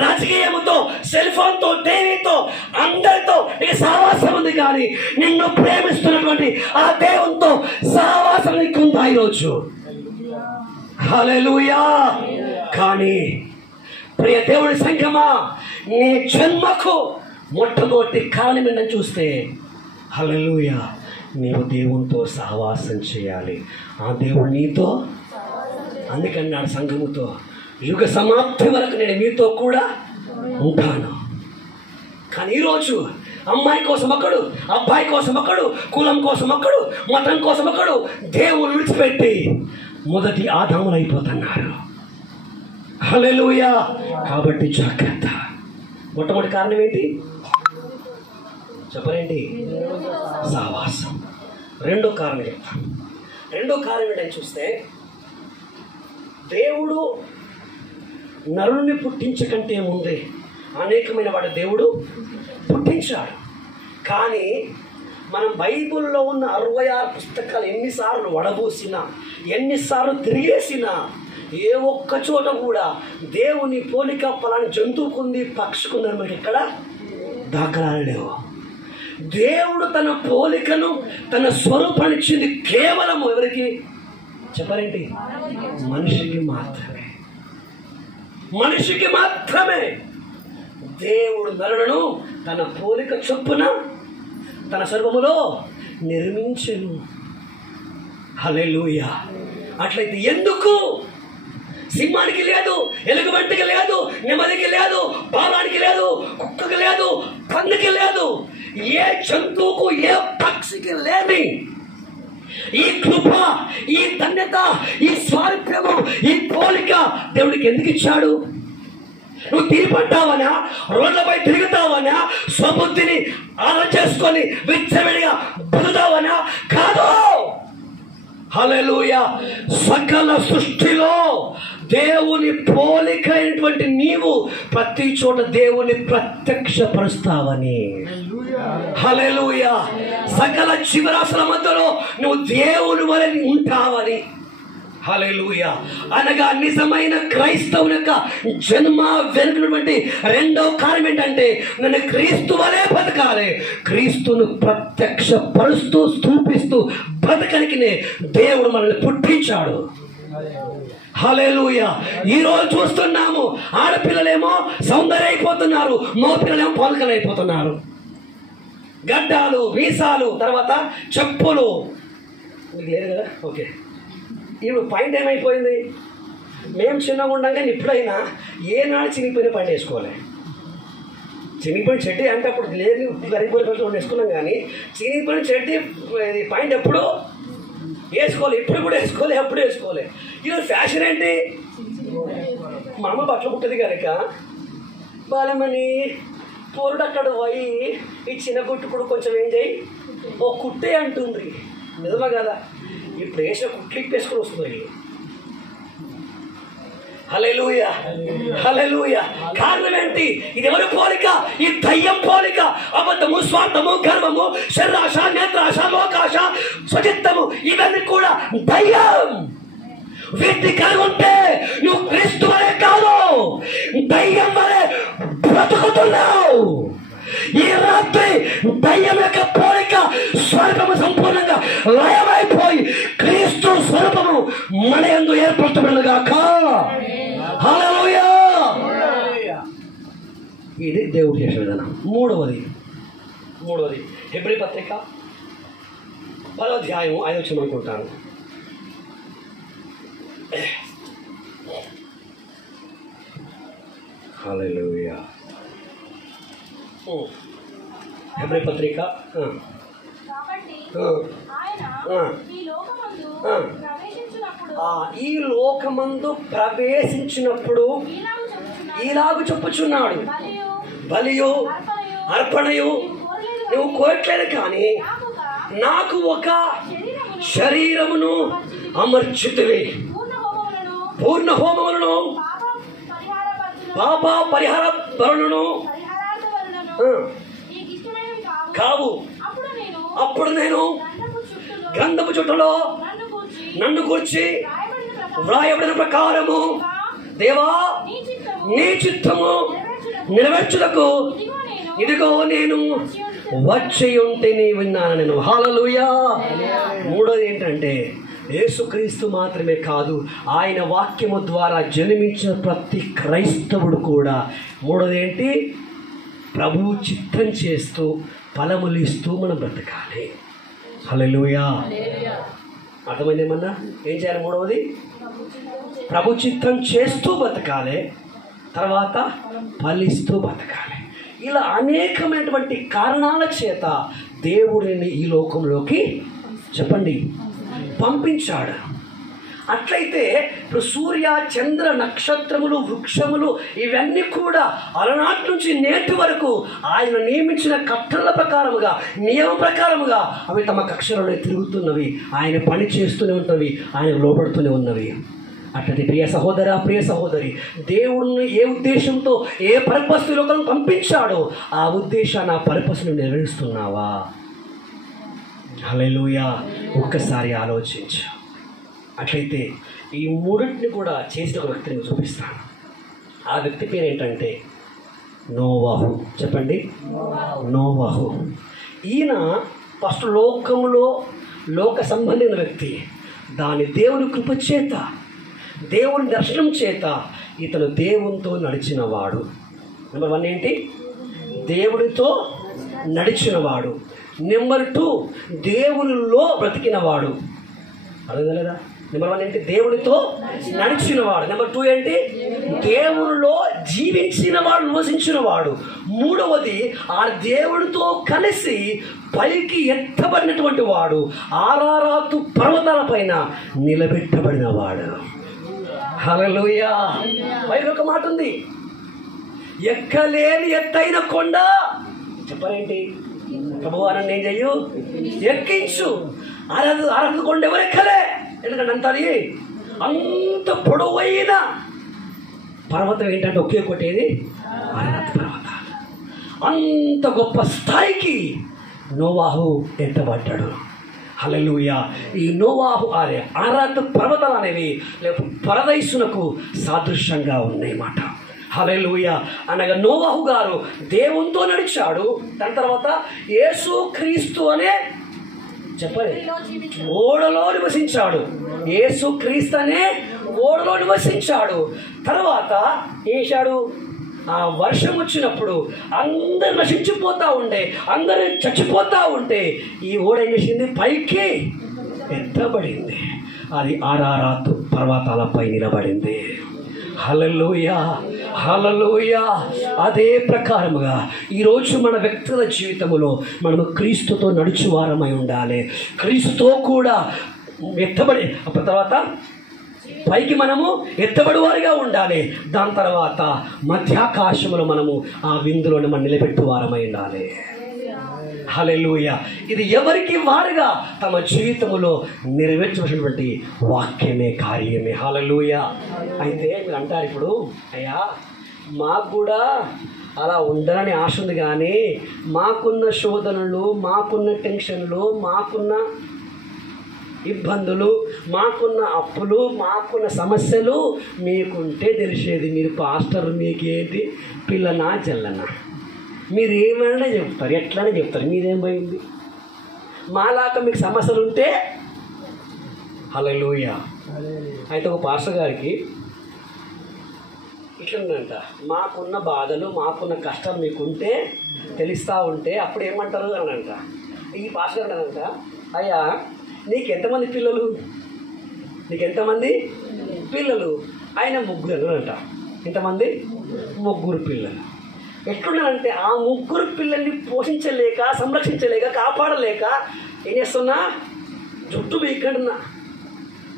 రాజకీయంతో, సెల్ ఫోన్తో, టీవీతో, అందరితో నీకు సహవాసం ఉంది, కానీ నిన్ను ప్రేమిస్తున్నటువంటి ఆ దేవునితో సహవాసం నీకు ఉందా ఈరోజు? హల్లెలూయా. కానీ ప్రియ దేవుని సంఘమా, నీ జన్మకు మొట్టమొదటి కారణం ఏంటని చూస్తే, హల్లెలూయా, నీవు దేవునితో సహవాసం చేయాలి. ఆ దేవుడు నీతో, అందుకన్నాడు సంఘముతో, యుగ సమాప్తి వరకు నేను మీతో కూడా ఉంటాను. కానీ ఈరోజు అమ్మాయి కోసం ఒకడు, అబ్బాయి కోసం ఒకడు, కులం కోసం ఒకడు, మతం కోసం ఒకడు దేవుని విడిచిపెట్టి మొదటి ఆదాములు అయిపోతున్నారు. హల్లెలూయా. కాబట్టి జాగ్రత్త. మొట్టమొదటి కారణం ఏంటి చెప్పరేంటి? సహవాసం. రెండో కారణం చెప్తాను. రెండో కారణం ఏంటని చూస్తే, దేవుడు నరుని పుట్టించకంటే ముందే అనేకమైన వాడు దేవుడు పుట్టించాడు. కానీ మనం బైబిల్లో ఉన్న 66 పుస్తకాలు ఎన్నిసార్లు వడబోసినా, ఎన్నిసార్లు తిరిగేసినా ఏ ఒక్క చోట కూడా దేవుని పోలిక పలాని జంతువుకుంది, పక్షుకుందని మనకి ఎక్కడ దాఖలాలు లేవు. దేవుడు తన పోలికను, తన స్వరూపాన్నిచ్చింది కేవలం ఎవరికి చెప్పారేంటి? మనిషికి మాత్రమే. మనిషికి మాత్రమే. దేవుడు నరులను తన పోలిక చొప్పున తన స్వరూపములో నిర్మించెను. హల్లెలూయా. అట్లయితే ఎందుకు సింహానికి లేదు, ఎలుగుబంటికి లేదు, నెమలికి లేదు, బాలానికి లేదు, కుక్కకి లేదు, పందికి లేదు, ఏ జంతువుకు ఏ పక్షికి లేని ఈ కృప, ఈ ధన్యత, ఈ స్వారూప్యము, ఈ పోలిక దేవుడికి ఎందుకు ఇచ్చాడు? నువ్వు తీరిపడ్డావనా, రోడ్లపై తిరుగుతావనా, స్వబుద్ధిని ఆలోచన చేసుకొని విచ్చలవిడిగా బతుకుతావనా? కాదు. హల్లెలూయా. సకల సృష్టిలో దేవుని పోలిక అయినటువంటి నీవు ప్రతి చోట దేవుని ప్రత్యక్షపరుస్తావని. హల్లెలూయా. సకల జీవరాశుల మధ్యలో నువ్వు దేవుని వలె ఉంటావని. హల్లెలూయా. అనగా నిజమైన క్రైస్తవుని యొక్క జన్మ వెనుకటువంటి రెండో కారణం ఏంటంటే నన్ను క్రీస్తు వలే బతకాలి. క్రీస్తును ప్రత్యక్ష పరుస్తూ స్థూపిస్తూ బతకనికి దేవుడు మనల్ని పుట్టించాడు. హల్లెలూయా. ఈరోజు చూస్తున్నాము, ఆడపిల్లలేమో సౌందర్య అయిపోతున్నారు, మగ పిల్లలేమో పోలికలు అయిపోతున్నారు. గడ్డాలు, వీసాలు, తర్వాత చెప్పులు. మీకు లేదు కదా? ఓకే. ఇప్పుడు పాయింట్ ఏమైపోయింది? మేము చిన్నగా ఉండగా ఇప్పుడైనా ఏనాడు చినిగిపోయిన పాయింట్ వేసుకోవాలి. చినిగిపోయిన చెడ్డి అంటే అప్పుడు లేదు, గరిగిపోయిన వేసుకున్నాం. కానీ చినిగిపోయిన చెడ్డి పాయింట్ ఎప్పుడు వేసుకోవాలి, ఇప్పుడు కూడా వేసుకోవాలి, ఎప్పుడు వేసుకోవాలి. ఈరోజు ఫ్యాషన్ ఏంటి? మా అమ్మ బట్టలు పుట్టది కనుక బాలమని పోరుడు అక్కడ పోయి ఈ చిన్న కుట్టుకుడు కొంచెం ఏం చేయి, ఓ కుట్టే అంటుంది. నిజమా కదా? ఇప్పుడు వేసిన కుట్లికి వేసుకొని వస్తుంది. హల్లెలూయా. హల్లెలూయా. కారణం ఏంటి? ఇది ఎవరి పోలిక? ఈ దయ్యం పోలిక. అబద్ధము, స్వార్థము, గర్వము, శరీరాశ, నేత్రాశ, లోకాశ, స్వచిత్తము, ఇవన్నీ కూడా దయ్యం. వీటిని కలిగి ఉంటే నువ్వు క్రీస్తు వలే కాదు, దయ్యం వలే బ్రతుకుతున్నావు. ఈ రాత్రి దయ్యం యొక్క పోలిక స్వరూపము సంపూర్ణంగా లయమైపోయి క్రీస్తు స్వరూపము మన యందు ఏర్పరచబడుగాక. హల్లెలూయా. ఇది దేవుడు చేసే విధానం. మూడవది హెబ్రీ పత్రిక 10వ అధ్యాయం 5వ వచనం అనుకుంటాను. హల్లెలూయా. హెబ్రీ పత్రిక ఈ లోకమందు ప్రవేశించినప్పుడు ఈలాగు చెప్పుచున్నాడు, బలియు అర్పణయు నువ్వు కోరట్లేదు, కానీ నాకు ఒక శరీరమును అమర్చితివి, పూర్ణ హోమములను, పాప పరిహార బలులను కావు. అప్పుడు నేను గ్రంథపు చుట్టలో నన్ను కూర్చి వ్రాయబడిన ప్రకారము దేవా నీ చిత్తము నెరవేర్చుటకు ఇదిగో నేను వచ్చి ఉంటే నీ విన్నాను నేను. హల్లెలూయా. మూడోది ఏంటంటే యేసుక్రీస్తు మాత్రమే కాదు, ఆయన వాక్యము ద్వారా జన్మించిన ప్రతి క్రైస్తవుడు కూడా మూడోది ఏంటి? ప్రభువు చిత్తం చేస్తూ ఫలములు ఇస్తూ మనం బ్రతకాలి. హల్లెలూయా. అర్థమైంది ఏమన్నా? ఏం చేయాలి? మూడవది ప్రభు చిత్తం చేస్తూ బతకాలి, తర్వాత ఫలిస్తూ బతకాలి. ఇలా అనేకమైనటువంటి కారణాల చేత దేవుడిని ఈ లోకంలోకి చెప్పండి పంపించాడు. అట్లయితే ఇప్పుడు సూర్య, చంద్ర, నక్షత్రములు, వృక్షములు ఇవన్నీ కూడా అలనాటి నుంచి నేటి వరకు ఆయన నియమించిన కట్టడల ప్రకారముగా, నియమం ప్రకారముగా అవి తమ కక్షలలో తిరుగుతున్నవి, ఆయన పని చేస్తూనే ఉన్నవి, ఆయన లోపడుతూనే ఉన్నవి. అట్లయితే ప్రియ సహోదర, ప్రియ సహోదరి, దేవుడిని ఏ ఉద్దేశంతో, ఏ పర్పస్ లోకం పంపించాడో ఆ ఉద్దేశాన్ని, ఆ పర్పస్ను నెరవేరుస్తున్నావా? హల్లెలూయా. ఒక్కసారి ఆలోచించు. అట్లయితే ఈ మూడింటిని కూడా చేసిన ఒక వ్యక్తిని చూపిస్తాను. ఆ వ్యక్తి పేరు ఏంటంటే నోవాహు. చెప్పండి, నోవాహు. ఈయన ఫస్ట్ లోకంలో లోక సంబంధించిన వ్యక్తి. దాని దేవుని కృప చేత, దేవుని దర్శనం చేత ఇతను దేవునితో నడిచినవాడు. నెంబర్ 1 ఏంటి? దేవుడితో నడిచినవాడు. నెంబర్ 2 దేవునిలో బ్రతికినవాడు. అర్థం? నెంబర్ 1 ఏంటి? దేవుడితో నడిచినవాడు. నెంబర్ 2 ఏంటి? దేవునిలో జీవించినవాడు, నివసించినవాడు. మూడవది ఆ దేవుడితో కలిసి పైకి ఎత్తబడినటువంటి వాడు, ఆరారాతు పర్వతాల పైన నిలబెట్టబడిన వాడు. హల్లెలూయా. బైబిల్ ఒక మాట ఉంది, ఎక్కలేని ఎత్తైన కొండ. చెప్పరేంటి? ప్రభువా నన్ను ఏం చెయ్యు, ఎక్కించు. అరదు కొండ ఎవరు ఎక్కలే. ఎందుకంటే అంత పొడవైన పర్వతం ఏంటంటే ఒకే కొట్టేది అరవత్ పర్వతాలు. అంత గొప్ప స్థాయికి నోవాహు ఎత్తబడ్డాడు. హల్లెలూయా. ఈ నోవాహు అరవత్ పర్వతాలు అనేవి పరదైసునకు సాదృశ్యంగా ఉన్నాయన్నమాట. హల్లెలూయా. అనగా నోవాహు గారు దేవునితో నడిచాడు. దాని తర్వాత యేసు క్రీస్తు అనే చెప్పండి ఓడలో నివసించాడు. యేసు క్రీస్తు అనే ఓడలో నివసించాడు. తర్వాత ఏశాడు, ఆ వర్షం వచ్చినప్పుడు అందరు నశించిపోతూ ఉండే, అందరు చచ్చిపోతూ ఉంటే ఈ ఓడ ఏం చేసింది? పైకి ఎత్తబడింది. అది ఆరారాతు పర్వతాలపై నిలబడింది. హల్లెలూయా, హల్లెలూయా. అదే ప్రకారముగా ఈరోజు మన వ్యక్తిగత జీవితంలో మనము క్రీస్తుతో నడుచువారమై ఉండాలి. క్రీస్తుతో కూడా ఎత్తబడి తర్వాత పైకి మనము ఎత్తబడి వారిగా ఉండాలి. దాని తర్వాత మధ్యాకాశంలో మనము ఆ విందులోని మనం నిలబెట్టువారమై ఉండాలి. హల్లెలూయా. ఇది ఎవరికి వారుగా తమ జీవితంలో నెరవేర్చవలసినటువంటి వాక్యమే, కార్యమే. హల్లెలూయా. అయితే మీరు అంటారు ఇప్పుడు, అయ్యా మాకు కూడా అలా ఉండాలని ఆశ ఉంది, కానీ మాకున్న శోధనలు, మాకున్న టెన్షన్లు, మాకున్న ఇబ్బందులు, మాకున్న అప్పులు, మాకున్న సమస్యలు మీకుంటే తెలిసేది. మీరు పాస్టర్, మీకేంటి పిల్లనా చెల్లనా, మీరు ఏమైనా చెప్తారు, ఎట్లానే చెప్తారు, మీరేం పోయింది. మాలాక మీకు సమస్యలు ఉంటే హల్లెలూయా. అయితే ఒక పాస్టర్ గారికి ఇట్లుందంట, మాకున్న బాధలు, మాకున్న కష్టం మీకుంటే తెలుస్తూ ఉంటే అప్పుడు ఏమంటారు అని అంట. ఈ పాస్టర్ అంటారంట, అయ్యా నీకెంతమంది పిల్లలు, నీకెంతమంది పిల్లలు? ఆయన 3 అంట. ఎంతమంది? 3 పిల్లలు. ఎట్లున్నారంటే ఆ 3 పిల్లల్ని పోషించలేక, సంరక్షించలేక, కాపాడలేక ఏం చేస్తున్నా, జుట్టు బీక్కడున్నా.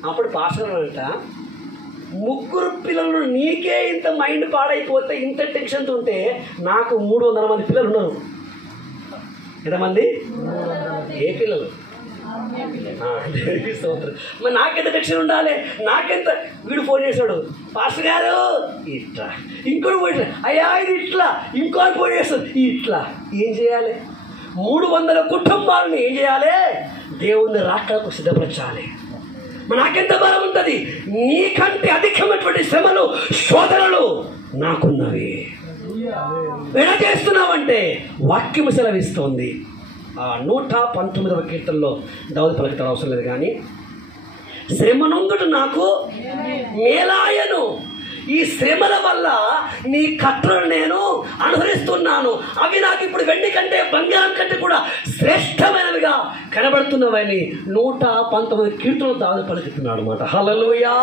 అప్పుడు పాస్టర్ అంట, 3 పిల్లలు నీకే ఇంత మైండ్ పాడైపోతే, ఇంత టెన్షన్తో ఉంటే నాకు 300 మంది పిల్లలు ఉన్నారు. ఎంతమంది? ఏ పిల్లలు? మరి నాకెంత టెన్షన్ ఉండాలి, నాకెంత. వీడు ఫోన్ చేశాడు, పాస్టర్ గారు ఇట్లా, ఇంకోటి పోయి అయ్యా ఇది ఇట్లా, ఇంకోటి ఫోన్ చేస్తాడు ఇట్లా. ఏం చేయాలి? 300 కుటుంబాలను ఏం చేయాలి? దేవుని రాకడకు సిద్ధపరచాలి. నాకెంత బలం ఉంటుంది? నీకంటే అధికమైనటువంటి శ్రమలు, శోధనలు నాకున్నవి. ఎలా చేస్తున్నావంటే వాక్యము సెలవిస్తోంది. 119వ కీర్తనలో దావీదు పలుకుతాడు, అవసరం లేదు కానీ, శ్రమనొందుట నాకు మేలాయను, ఈ శ్రమల వల్ల నీ కట్టలను నేను అనుసరిస్తున్నాను, అవి నాకు ఇప్పుడు వెండి కంటే, బంగారం కంటే కూడా శ్రేష్టమైనవిగా కనబడుతున్నవని 119 కీర్తనలు దావీదు పలుకుతున్నాడు అన్నమాట. హల్లెలూయా.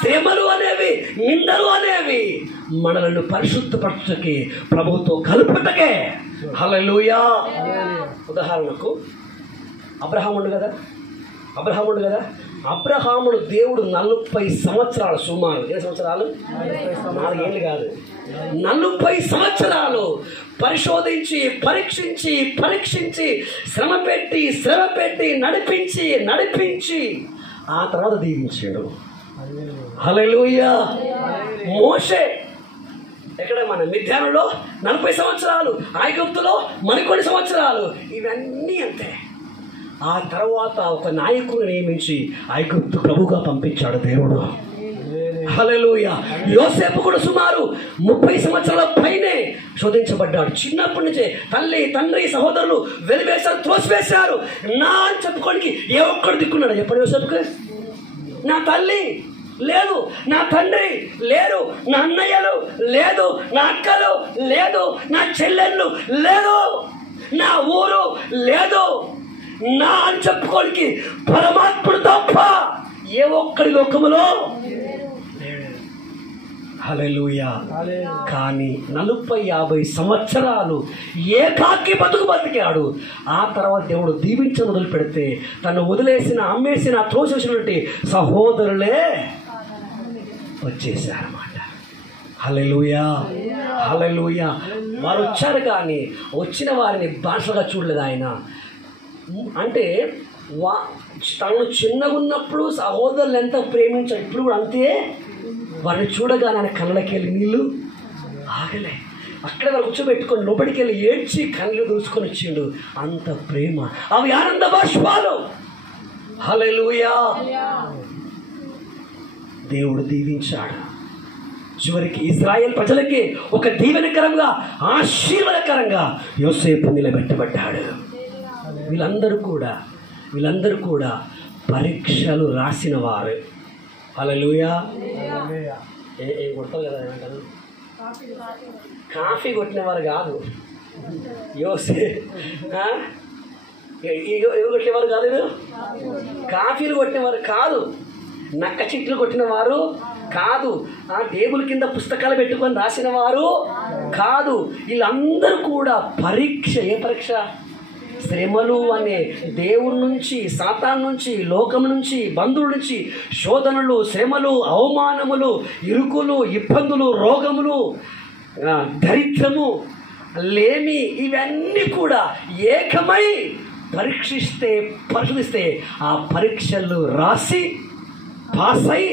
శ్రమలు అనేవి, నిందలు అనేవి మనలను పరిశుద్ధపరచుటకి, ప్రభువుతో కలుపుటకే. హల్లెలూయా. ఉదాహరణకు అబ్రహాముడు కదా, అబ్రహాముడు దేవుడు 40 సంవత్సరాలు, సుమారు ఎన్ని సంవత్సరాలు? 4 ఏళ్ళు కాదు, 40 సంవత్సరాలు పరిశోధించి, పరీక్షించి శ్రమ పెట్టి నడిపించి ఆ తర్వాత దీవించాడు. హల్లెలూయా. మోషే ఎక్కడ మన మిద్యానులో 40 సంవత్సరాలు, ఐగుప్తులో మరికొన్ని సంవత్సరాలు, ఇవన్నీ అంతే. ఆ తర్వాత ఒక నాయకుని నియమించి ఐగుప్తు ప్రభుగా పంపించాడు దేవుడు. హల్లెలూయా. యోసేపు కూడా సుమారు 30 సంవత్సరాల పైనే శోధించబడ్డాడు. చిన్నప్పటి నుంచే తల్లి తండ్రి సహోదరులు వెలివేశారు, త్రోసివేశారు. నా అని చెప్పుకోనికి ఏ ఒక్కడు దిక్కున్నాడు చెప్పండి యోసేపుకి? నా తల్లి లేదు, నా తండ్రి లేరు, నా అన్నయ్యలు లేదు, నా అక్కలు లేదు, నా చెల్లెళ్ళు లేదు, నా ఊరు లేదు. నా అని చెప్పుకోనికి పరమాత్ముడు తప్ప ఏ ఒక్కడి లోకములో. హల్లెలూయా. కానీ 40-50 సంవత్సరాలు ఏకాకి బతికాడు. ఆ తర్వాత దేవుడు దీవించడం మొదలు పెడితే తను వదిలేసిన, అమ్మేసిన, త్రోసేసినటువంటి సహోదరులే వచ్చేసారన్నమాట. హల్లెలూయా. హల్లెలూయా. వారు వచ్చారు కానీ వచ్చిన వారిని భాషగా చూడలేదు ఆయన. అంటే తను చిన్నగా ఉన్నప్పుడు సహోదరులు ఎంత ప్రేమించాడు, ఇప్పుడు కూడా అంతే. వారిని చూడగానే ఆయన కళ్ళకి వెళ్ళి నీళ్ళు ఆగలే. అక్కడ వాళ్ళు కూర్చోబెట్టుకొని లోపలికి వెళ్ళి ఏడ్చి కళ్ళు దూసుకొని వచ్చిండు. అంత ప్రేమ, అవి ఆనంద బాష్పాలు. హల్లెలూయా. దేవుడు దీవించాడు. చివరికి ఇశ్రాయేల్ ప్రజలకి ఒక దీవెనకరంగా, ఆశీర్వాదకరంగా యోసేపు నిలబెట్టబడ్డాడు. వీళ్ళందరూ కూడా పరీక్షలు రాసిన వారు. హల్లెలూయా. ఏం కొడతారు కదా, ఏమంటారు, కాఫీ కొట్టినవారు కాదు ఎవరు కొట్టినవారు కాదు, కాఫీలు కొట్టినవారు కాదు, నక్క చెట్లు కొట్టిన వారు కాదు, టేబుల్ కింద పుస్తకాలు పెట్టుకొని రాసిన వారు కాదు. వీళ్ళందరూ కూడా పరీక్ష. ఏ పరీక్ష? శ్రమలు అనే దేవుడి నుంచి, సాతాను నుంచి, లోకం నుంచి, బంధువుల నుంచి శోధనలు, శ్రమలు, అవమానములు, ఇరుకులు, ఇబ్బందులు, రోగములు, దరిద్రము, లేమి, ఇవన్నీ కూడా ఏకమై పరిశీలిస్తే ఆ పరీక్షలు రాసి పాస్ అయి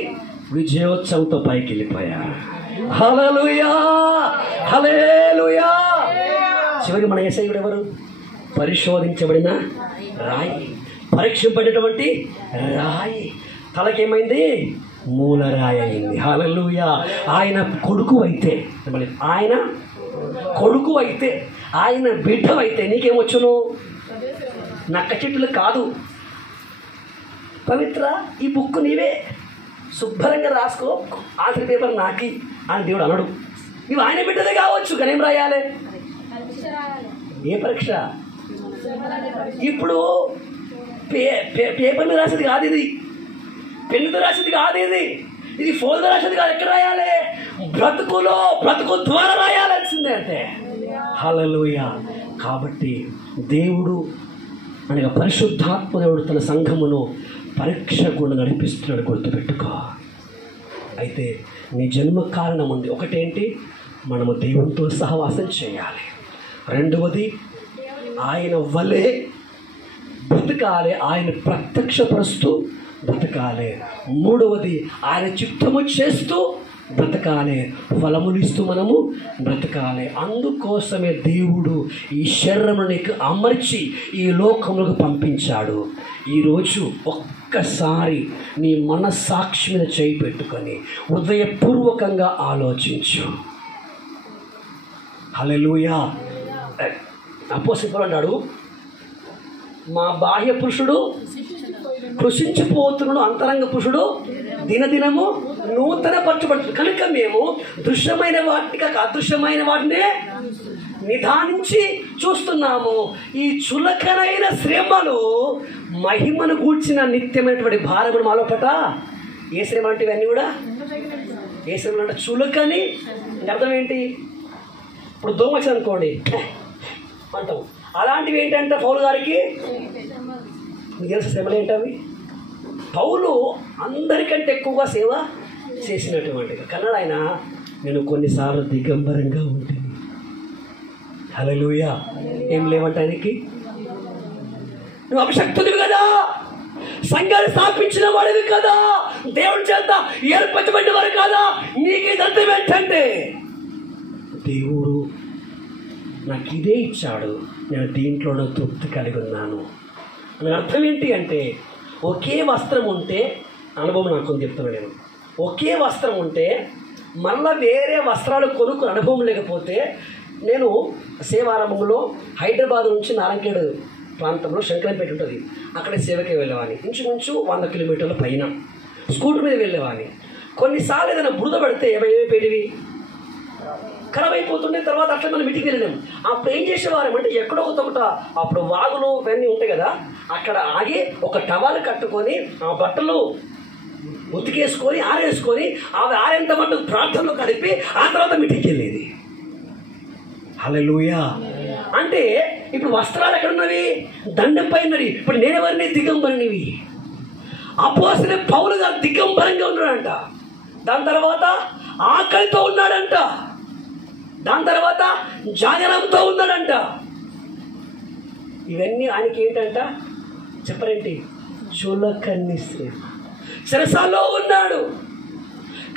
విజయోత్సవంతో పైకి వెళ్ళిపోయారు. హల్లెలూయా. హల్లెలూయా. చివరికి మన యేసయ్యుడు ఎవరు? పరిశోధించబడిన రాయి, పరీక్షింపబడినటువంటి రాయి. తలకేమైంది? మూలరాయి అయింది. హల్లెలూయా. ఆయన కొడుకు అయితే, ఆయన బిడ్డవైతే నీకేమొచ్చును? నక్క చెట్టులు కాదు. పవిత్ర, ఈ బుక్ నీవే, శుభ్రంగా రాసుకో, ఆఖరి పేపర్ నాకి అని దేవుడు అనడు. నువ్వు ఆయన బిడ్డదే కావచ్చు కానీ ఏం రాయాలి? ఏ పరీక్ష? ఇప్పుడు పేపర్ మీద రాసేది కాదు, ఇది పెన్నుతో రాసేది కాదు, ఇది ఫోన్తో రాసేది కాదు. ఎక్కడ రాయాలి? బ్రతుకు ద్వారా రాయాల్సిందే అంటే. హల్లెలూయా. కాబట్టి దేవుడు అనగా పరిశుద్ధాత్మ దేవుడు తన సంఘమును పరీక్ష గుండా నడిపిస్తున్నాడు, గుర్తుపెట్టుకో. అయితే నీ జన్మ కారణం ఉంది. ఒకటేంటి? మనము దేవునితో సహవాసం చేయాలి. రెండవది, ఆయన వలె బ్రతకాలి, ఆయన ప్రత్యక్షపరుస్తూ బ్రతకాలి. మూడవది, ఆయన చిత్తము చేస్తూ బ్రతకాలి, ఫలములు ఇస్తూ మనము బ్రతకాలి. అందుకోసమే దేవుడు ఈ శరీరమును నీకు అమర్చి ఈ లోకములకు పంపించాడు. ఈరోజు ఒక్కసారి నీ మనస్సాక్షి మీద చేయి పెట్టుకొని హృదయపూర్వకంగా ఆలోచించు. హల్లెలూయా. అపోస్తలుడు పౌలు అన్నాడు, మా బాహ్య పురుషుడు కృషించిపోతున్నాడు, అంతరంగ పురుషుడు దినదినము నూతన పరచబడుతుంది. కనుక మేము దృశ్యమైన వాటిని కాక అదృశ్యమైన వాటినే నిదానించి చూస్తున్నాము. ఈ చులకనైన శ్రమలు మహిమను గూర్చిన నిత్యమైనటువంటి భారములు మాలో పట. ఏ శ్రమ అంటే ఇవన్నీ కూడా ఏ శ్రమలు అంటే చులకని అర్థం ఏంటి? ఇప్పుడు దొంగ వచ్చింది అనుకోండి అంటాం. అలాంటివి ఏంటంటే పౌలు గారికి మీకు తెలిసిన శ్రమలు ఏంటవి? పౌలు అందరికంటే ఎక్కువగా సేవ చేసినటువంటి కన్నడ ఆయన, నేను కొన్నిసార్లు దిగంబరంగా ఉంటుంది. హల్లెలూయా. ఏం లేవంట ఆయనకి? నువ్వు అభిషక్తుడివి కదా, సంఘాన్ని స్థాపించిన వాడివి కదా, దేవుడి చేత ఏర్పరచబడిన వారు కదా, నీకు ఇదంతా ఏంటంటే దేవుడు నాకు ఇదే ఇచ్చాడు, నేను దీంట్లోనే తృప్తి కలిగి ఉన్నాను అని అర్థం. ఏంటి అంటే ఒకే వస్త్రం ఉంటే, అనుభవం నాకు చెప్తున్నా నేను, ఒకే వస్త్రం ఉంటే మళ్ళీ వేరే వస్త్రాలు కొనుక్కుని అనుభవం లేకపోతే, నేను సేవారంభంలో హైదరాబాద్ నుంచి నారాయణఖేడ్ ప్రాంతంలో శంకరంపేట ఉంటుంది, అక్కడ సేవకి వెళ్ళేవాడిని. ఇంచుమించు 100 కిలోమీటర్ల పైన స్కూటర్ మీద వెళ్ళేవాడిని. కొన్నిసార్లు ఏదైనా బురద పడితే ఏమైపోయేవి, ఖరాబ్ అయిపోతుండే. తర్వాత అట్లా మనం ఇంటికి వెళ్ళలేము. అప్పుడు ఏం చేసేవారమంటే ఎక్కడో ఒకట అప్పుడు వాగులు ఇవన్నీ ఉంటాయి కదా, అక్కడ ఆగి ఒక టవల్ కట్టుకొని ఆ బట్టలు ఉతికేసుకొని ఆరేసుకొని అవి ఆరేంత మటుకు ప్రార్థనలో కలిపి ఆ తర్వాత మీటింగ్కి వెళ్ళేది. హల్లెలూయా. అంటే ఇప్పుడు వస్త్రాలు ఎక్కడున్నవి? దండం పైనవి. ఇప్పుడు నేనెవరిని? దిగంబరినివి. అపోస్తలుడైన పౌలు గారు దిగంబరంగా ఉన్నాడంట. దాని తర్వాత ఆకలితో ఉన్నాడంట. దాని తర్వాత జాగరంతో ఉన్నాడంట. ఇవన్నీ ఆయనకి ఏంటంట చెప్పరేంటి? చులకని శ్రమ. చెరసాల్లో ఉన్నాడు,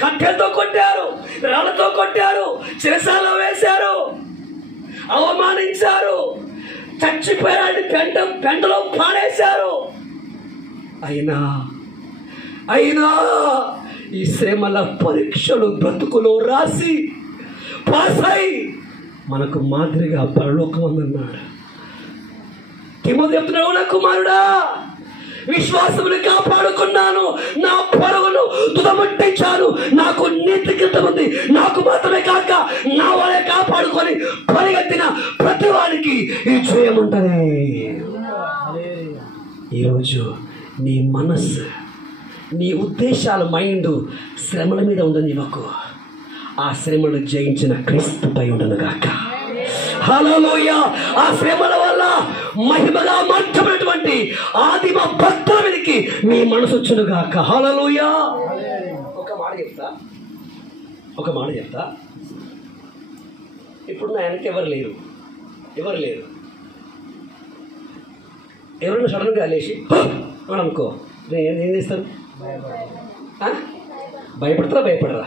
కట్టెలతో కొట్టారు, రాళ్ళతో కొట్టారు, చెరసాల్లో వేశారు, అవమానించారు, చచ్చిపోయాడు, పెంటలో పాడేశారు. అయినా ఈ శ్రమల పరీక్షలు బ్రతుకులో రాసి పాస్ అయి మనకు మాదిరిగా పరలోకం అందన్నాడు. తిమోతి చెప్తున్నాడు, నా కుమారుడా, విశ్వాసమును కాపాడుకున్నాను, నా పరువును తుదముట్టించాను, నాకు నీతి క్రితం ఉంది, నాకు మాత్రమే కాక నా వాళ్ళే కాపాడుకొని పరిగెత్తిన ప్రతి వాడికి ఈ జయం ఉంటుంది. ఈరోజు నీ మనస్సు, నీ ఉద్దేశాల మైండ్ శ్రమల మీద ఉందని ఇవ్వకు. ఆ శ్రమలు జయించిన క్రీస్తుపై ఉండను గాక. హల్లెలూయా. ఆ శ్రమల వల్ల మహిమగా మార్చబడినటువంటి ఆదిమ భక్తుల మీదకి మీ మనసు వచ్చును గాక. హల్లెలూయా. ఒక మాట చెప్తా. ఇప్పుడు నా వెనక ఎవరు లేరు. ఎవరైనా సడన్గా లేచి అని అనుకో, నేను ఏం చేస్తాను? భయపడరా?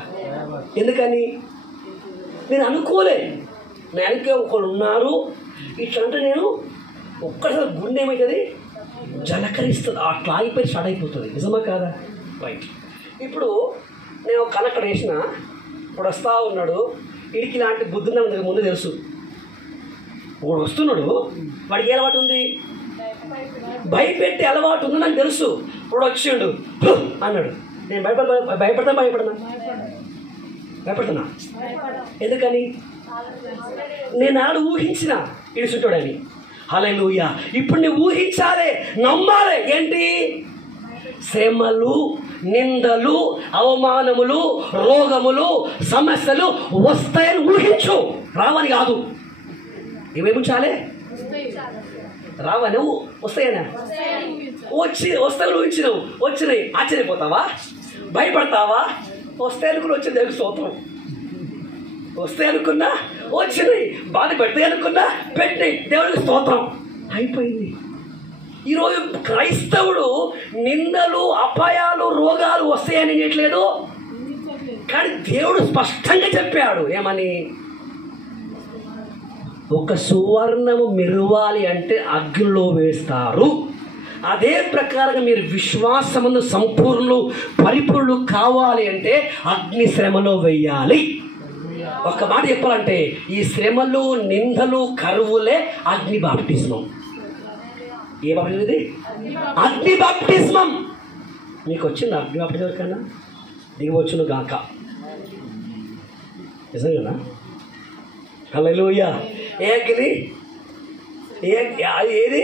ఎందుకని? నేను అనుకోలే, నా వెనక ఒకరు ఉన్నారు ఇట్లా అంటే నేను ఒక్కసారి గుండె ఏమవుతుంది, జలకరిస్తుంది, అట్లా ఆగిపోయి స్టార్ట్ అయిపోతుంది. నిజమా కాదా? రైట్. ఇప్పుడు నేను ఒక కళ అక్కడ వేసిన, ఇప్పుడు వస్తూ ఉన్నాడు, ఇడికి ఇలాంటి బుద్ధి నాకు ముందు తెలుసు. ఒకడు వస్తున్నాడు, వాడికి ఏ అలవాటు ఉంది? భయపెట్టే అలవాటు ఉంది నాకు తెలుసు. ఇప్పుడు వచ్చిండు అన్నాడు, నేను భయపడుతున్నా. ఎందుకని? నేను ఆడు ఊహించిన ఇడుచుంటాడని. హల్లెలూయా. ఇప్పుడు నువ్వు ఊహించాలి, నమ్మాలి. ఏంటి? శ్రమలు, నిందలు, అవమానములు, రోగములు, సమస్యలు వస్తాయని ఊహించు, రావని కాదు. ఏమేమించాలి? రావని వస్తాయనా? వస్తాయని ఊహించినవు, వచ్చినాయి, ఆశ్చర్యపోతావా? భయపడతావా? వస్తాయి అనుకుని వచ్చింది దేవుడికి స్తోత్రం. వస్తాయి అనుకున్నా వచ్చినాయి, బాధ పెడతాయి అనుకున్నా పెట్టినాయి, దేవుడికి స్తోత్రం. అయిపోయింది. ఈరోజు క్రైస్తవుడు నిందలు, అపాయాలు, రోగాలు వస్తాయని చేయట్లేదు, కానీ దేవుడు స్పష్టంగా చెప్పాడు. ఏమని? ఒక సువర్ణము మెరవాలి అంటే అగ్నిలో వేస్తారు. అదే ప్రకారంగా మీరు విశ్వాసమును సంపూర్ణులు, పరిపూర్ణులు కావాలి అంటే అగ్ని శ్రమలో వెయ్యాలి. ఒక మాట చెప్పాలంటే ఈ శ్రమలు, నిందలు, కరువులే అగ్ని బాప్టిజమం. ఏ బాప్టిజం ఇది? అగ్ని బాప్టిజమం. మీకు వచ్చింది అగ్ని బాప్టిజం కన్నా? దిగవచ్చును గాక. నిజంగా? హల్లెలూయా. ఏ అగ్ని? ఏది?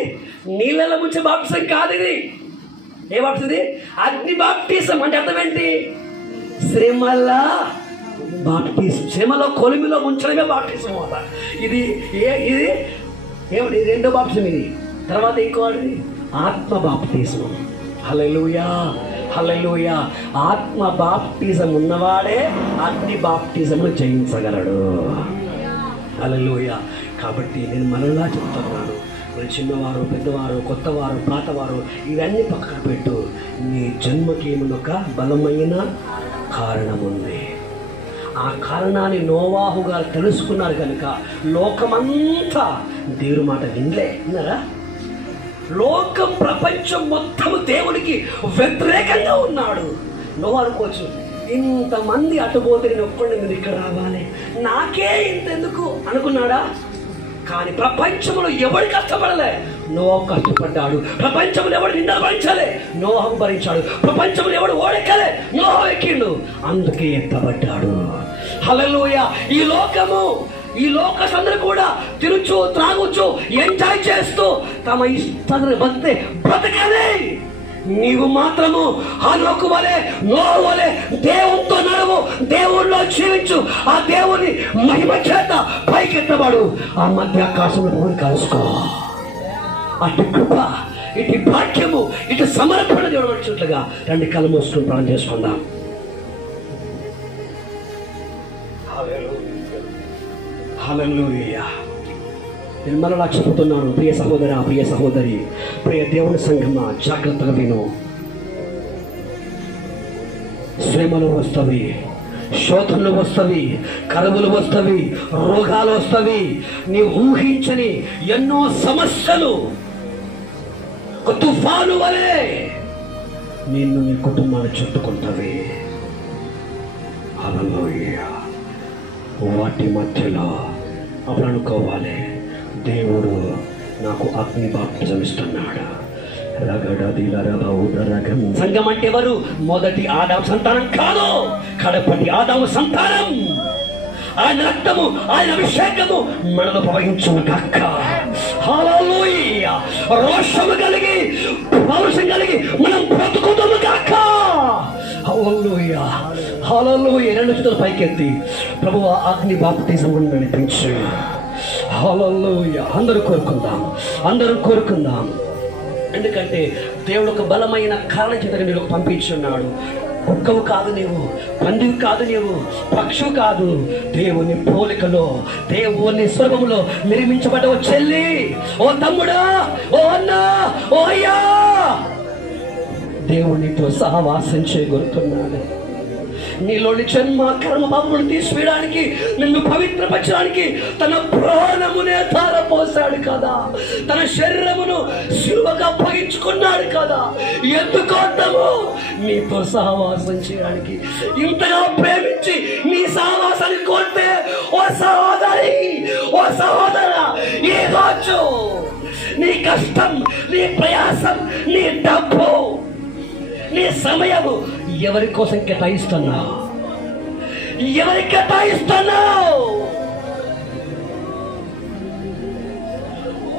నీళ్ళలో ముంచే బాప్టిజం కాదు ఇది. ఏ బాప్టిజం ఇది? అగ్ని బాప్టిజం. అంటే అర్థం ఏంటి? శ్రమల బాప్టిజం. శ్రమలో కొలిమిలో ముంచడమే బాప్టిజం అట. ఇది ఏమిటి? రెండో బాప్టిజం ఇది. తర్వాత ఇంకోటి ఆత్మ బాప్టిజం. హల్లెలూయా. ఆత్మ బాప్టిజం ఉన్నవాడే అగ్ని బాప్టిజంను జయించగలడు. హల్లెలూయా. కాబట్టి నేను మనలా చెప్తున్నాను, మీరు చిన్నవారు, పెద్దవారు, కొత్తవారు, పాతవారు ఇవన్నీ పక్కన పెట్టు. నీ జన్మకి ఏమనొక బలమైన కారణం ఉంది. ఆ కారణాన్ని నోవాహు గారు తెలుసుకున్నారు కనుక లోకమంతా దేవుడి మాట విన్నారా? లోకం, ప్రపంచం మొత్తం దేవునికి వ్యతిరేకంగా ఉన్నాడు. నోవాహు అనుకోవచ్చు, ఇంతమంది అటుపోతే నేను ఒక్కడిని ఇక్కడ రావాలి, నాకే ఇంతెందుకు అనుకున్నాడా? కానీ ప్రపంచంలో ఎవడు కష్టపడలే, నోవాహు కష్టపడ్డాడు. ప్రపంచంలో ఎవడు నిందలు భరించలే, నోవాహు భరించాడు. ప్రపంచంలో ఎవడు ఓడెక్కలే, నోవాహు ఎక్కిండు, అందుకే ఎత్తబడ్డాడు. హల్లెలూయా. ఈ లోకసందరూ కూడా తిరుచు, త్రాగుచు, ఎంజాయ్ చేస్తూ తమ ఇష్టాన్ని బ్రతకాలి. నీవు మాత్రము హనోకు వలె, నోవహు వలె దేవునితో నడువు, దేవునిలో జీవించు. ఆ దేవుని మహిమ చేత పైకెత్తబడు. ఆ మధ్య ఆకాశంలో భూమి కలుసుకో. అటు కృప, ఇటు భాగ్యము, ఇటు సమర్పణ దేవుడు వచ్చినట్లుగా రెండు కళ్ళు మూసుకుని ప్రార్థన చేసుకుందాం. హల్లెలూయా. నేను మరలా చెబుతున్నాను, ప్రియ సహోదర, ప్రియ సహోదరి, ప్రియ దేవుని సంఘమా, జాగ్రత్తగా విను. శ్రమలు వస్తవి, శోధనలు వస్తవి, కరువులు వస్తవి, రోగాలు వస్తవి, నీ ఊహించని ఎన్నో సమస్యలు ఒక తుఫాను వలె నిన్ను, నీ కుటుంబాన్ని చుట్టుకుంటవి. హల్లెలూయా. వాటి మధ్యలో అప్పుడు అనుకోవాలి, దేవుడు నాకు అగ్ని బాప్టిజం ఇస్తున్నాడు. సంఘం అంటే ఎవరు? మొదటి ఆదాము సంతానం కాదు, కడపటి ఆదాము సంతానం. ఆయన రక్తము, ఆయన అభిషేకము మనలో ప్రవహించును గాక. హల్లెలూయా. రోషము కలిగి, పౌరుషం కలిగి మనం బ్రతుకుతాము గాక. హల్లెలూయా. హల్లెలూయా. రెండు చేతులు పైకెత్తి ప్రభువా అగ్ని బాప్టిజం నడిపించు. హల్లెలూయా. అందరూ కోరుకుందాం. ఎందుకంటే దేవుడు ఒక బలమైన కారణం చేత నీకు పంపించున్నాడు. కుక్కవు కాదు నీవు, పందివి కాదు నీవు, పక్షువు కాదు. దేవుని పోలికలో, దేవుని స్వర్గములో నిర్మించబడ్డ ఓ చెల్లి, ఓ తమ్ముడా, ఓ అన్నా, ఓ అయ్యా, దేవునితో సహవాసం చేయగలుగుతున్నాడు. నీలోని జన్మ కర్మ పాపమును తీసివేయడానికి, నిన్ను పవిత్రపరచడానికి తన ప్రాణమునే ధారపోసాడు కదా, తన శరీరమును శిలువగా అప్పగించుకున్నాడు కదా. ఎందుకోద్దాము? నీతో సహవాసం చేయడానికి. ఇంతగా ప్రేమించి నీ సహవాసాన్ని కోల్తే, ఓ సహోదరి, ఓ సహోదర, ఈ రోజు నీ కష్టం, నీ ప్రయాసం, నీ డబ్బు, నీ సమయము ఎవరి కోసం కేటాయిస్తున్నావు?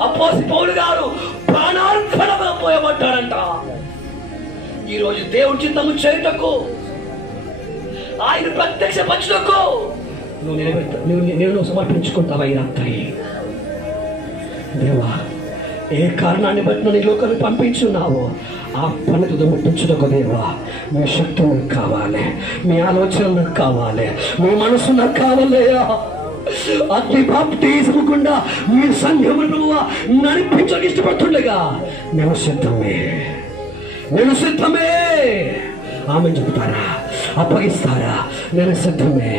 అపోస్తలుడు పౌలు గారు ప్రాణార్పణగా పోయబడ్డాడంట. ఈరోజు దేవుడి చిత్తము చేయుటకు, ఆయన ప్రత్యక్షపరచుటకు నువ్వు సమర్పించుకుంటావా? ఈ రాత్రి దేవా, ఏ కారణాన్ని బట్టి నువ్వు ఈ లోకాన్ని పంపించున్నావో ఆ పనులు ముట్టించుటకు దేవా, మీ శక్తి నాకు కావాలి, మీ ఆలోచన నాకు కావాలి, మీ మనసు నాకు కావాలయ్యా. అగ్ని బాప్టిజం గుండా మీ సంఘమును నడిపించడానికి ఇష్టపడుతుండగా నేను సిద్ధమే. ఆమె చెబుతారా? అప్పగిస్తారా? నేను సిద్ధమే.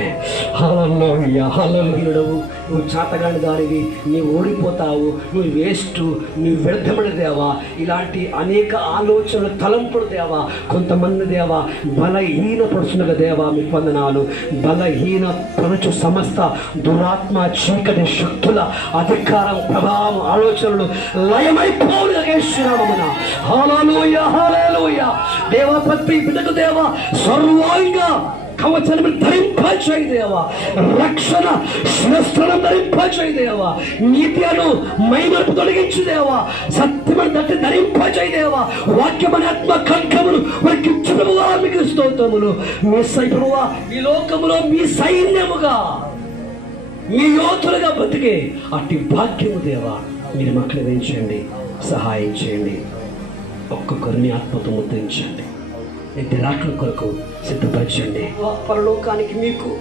హల్లెలూయా. హల్లెలూయా. నువ్వు చాతగాని దానివి, నీవు ఓడిపోతావు, నువ్వు వేస్ట్, నువ్వు వ్యర్థమైన దేవా, ఇలాంటి అనేక ఆలోచనలు, తలంపులు దేవా. కొంతమంది దేవా బలహీనపరుచున్నగా దేవా, మీకు వందనాలు. బలహీన పరచు సమస్త దురాత్మ, చీకటి శక్తుల అధికారం, ప్రభావం, ఆలోచనలు లయమైపోవుగా యేసునామమున. హల్లెలూయా. హల్లెలూయా. దేవా, ప్రతి బిడ్డకు దేవా సర్వాంగా కవచము ధరింపచేయి దేవా, రక్షణ శిరస్త్రం ధరింపచేయి దేవా, నీతిను మహిమను తొలగించు దేవా, సత్యమని దట్టి ధరింపచేయి దేవా, వాక్యమని ఆత్మ ఖడ్గమును వారికి ఇచ్చుటముగా మీకు స్తోత్రములు. మీ సైన్యముగా ఈ లోకములో మీ సైన్యముగా, మీ యోధులుగా బ్రతికే అట్టి భాగ్యము దేవా మీరు మక్కలు వేయించండి, సహాయం చేయండి. ఒక్కొక్కరిని ఆత్మతో ముద్రించండి. ఇంటి రాకల కొరకు సిద్ధపరచండి. పరలోకానికి మీకు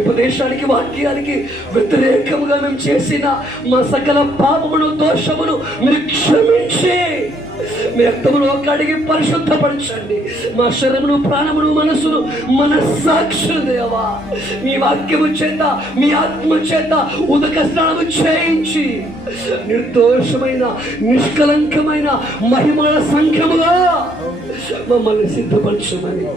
ఉపదేశానికి వాక్యానికి వ్యతిరేకంగా మేము చేసిన మా సకల పాపమును దోషమును మీరు క్షమించి మీ రక్తములో కడిగి పరిశుద్ధపరచండి. మా శరీరమును ప్రాణమును మనసును మనస్సాక్షులు దేవా మీ వాక్యము చేత మీ ఆత్మ చేత ఉదక స్నానము చేయించి నిర్దోషమైన నిష్కలంకమైన మహిమల సంఘముగా మమ్మల్ని సిద్ధపరచమని,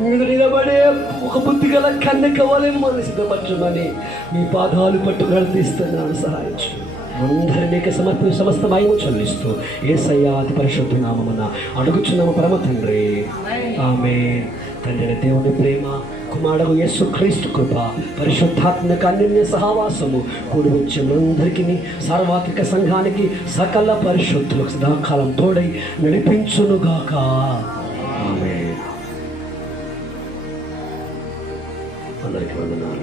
మీరు నిలబడే ఒక బుద్ధి గల కన్యక వలె మమ్మల్ని సిద్ధపరచమని మీ పాదాలు పట్టు నడిపిస్తున్నాను. సహాయించు. అందరినీ సమస్త మహిమ చెల్లిస్తూ యేసయ్య అతి పరిశుద్ధ నామమున అడుగుచున్నాము పరమ తండ్రి. ఆమేన్. తండ్రి దేవుని ప్రేమ, కుమారుడు యేసుక్రీస్తు కృప, పరిశుద్ధాత్మక అన్యోన్య సహవాసము కూడి వచ్చేందరికీ సార్వత్రిక సంఘానికి సకల పరిశుద్ధులకు సదాకాలం తోడై నడిపించునుగాక. ఆమేన్. అందరికీ వందనాలు.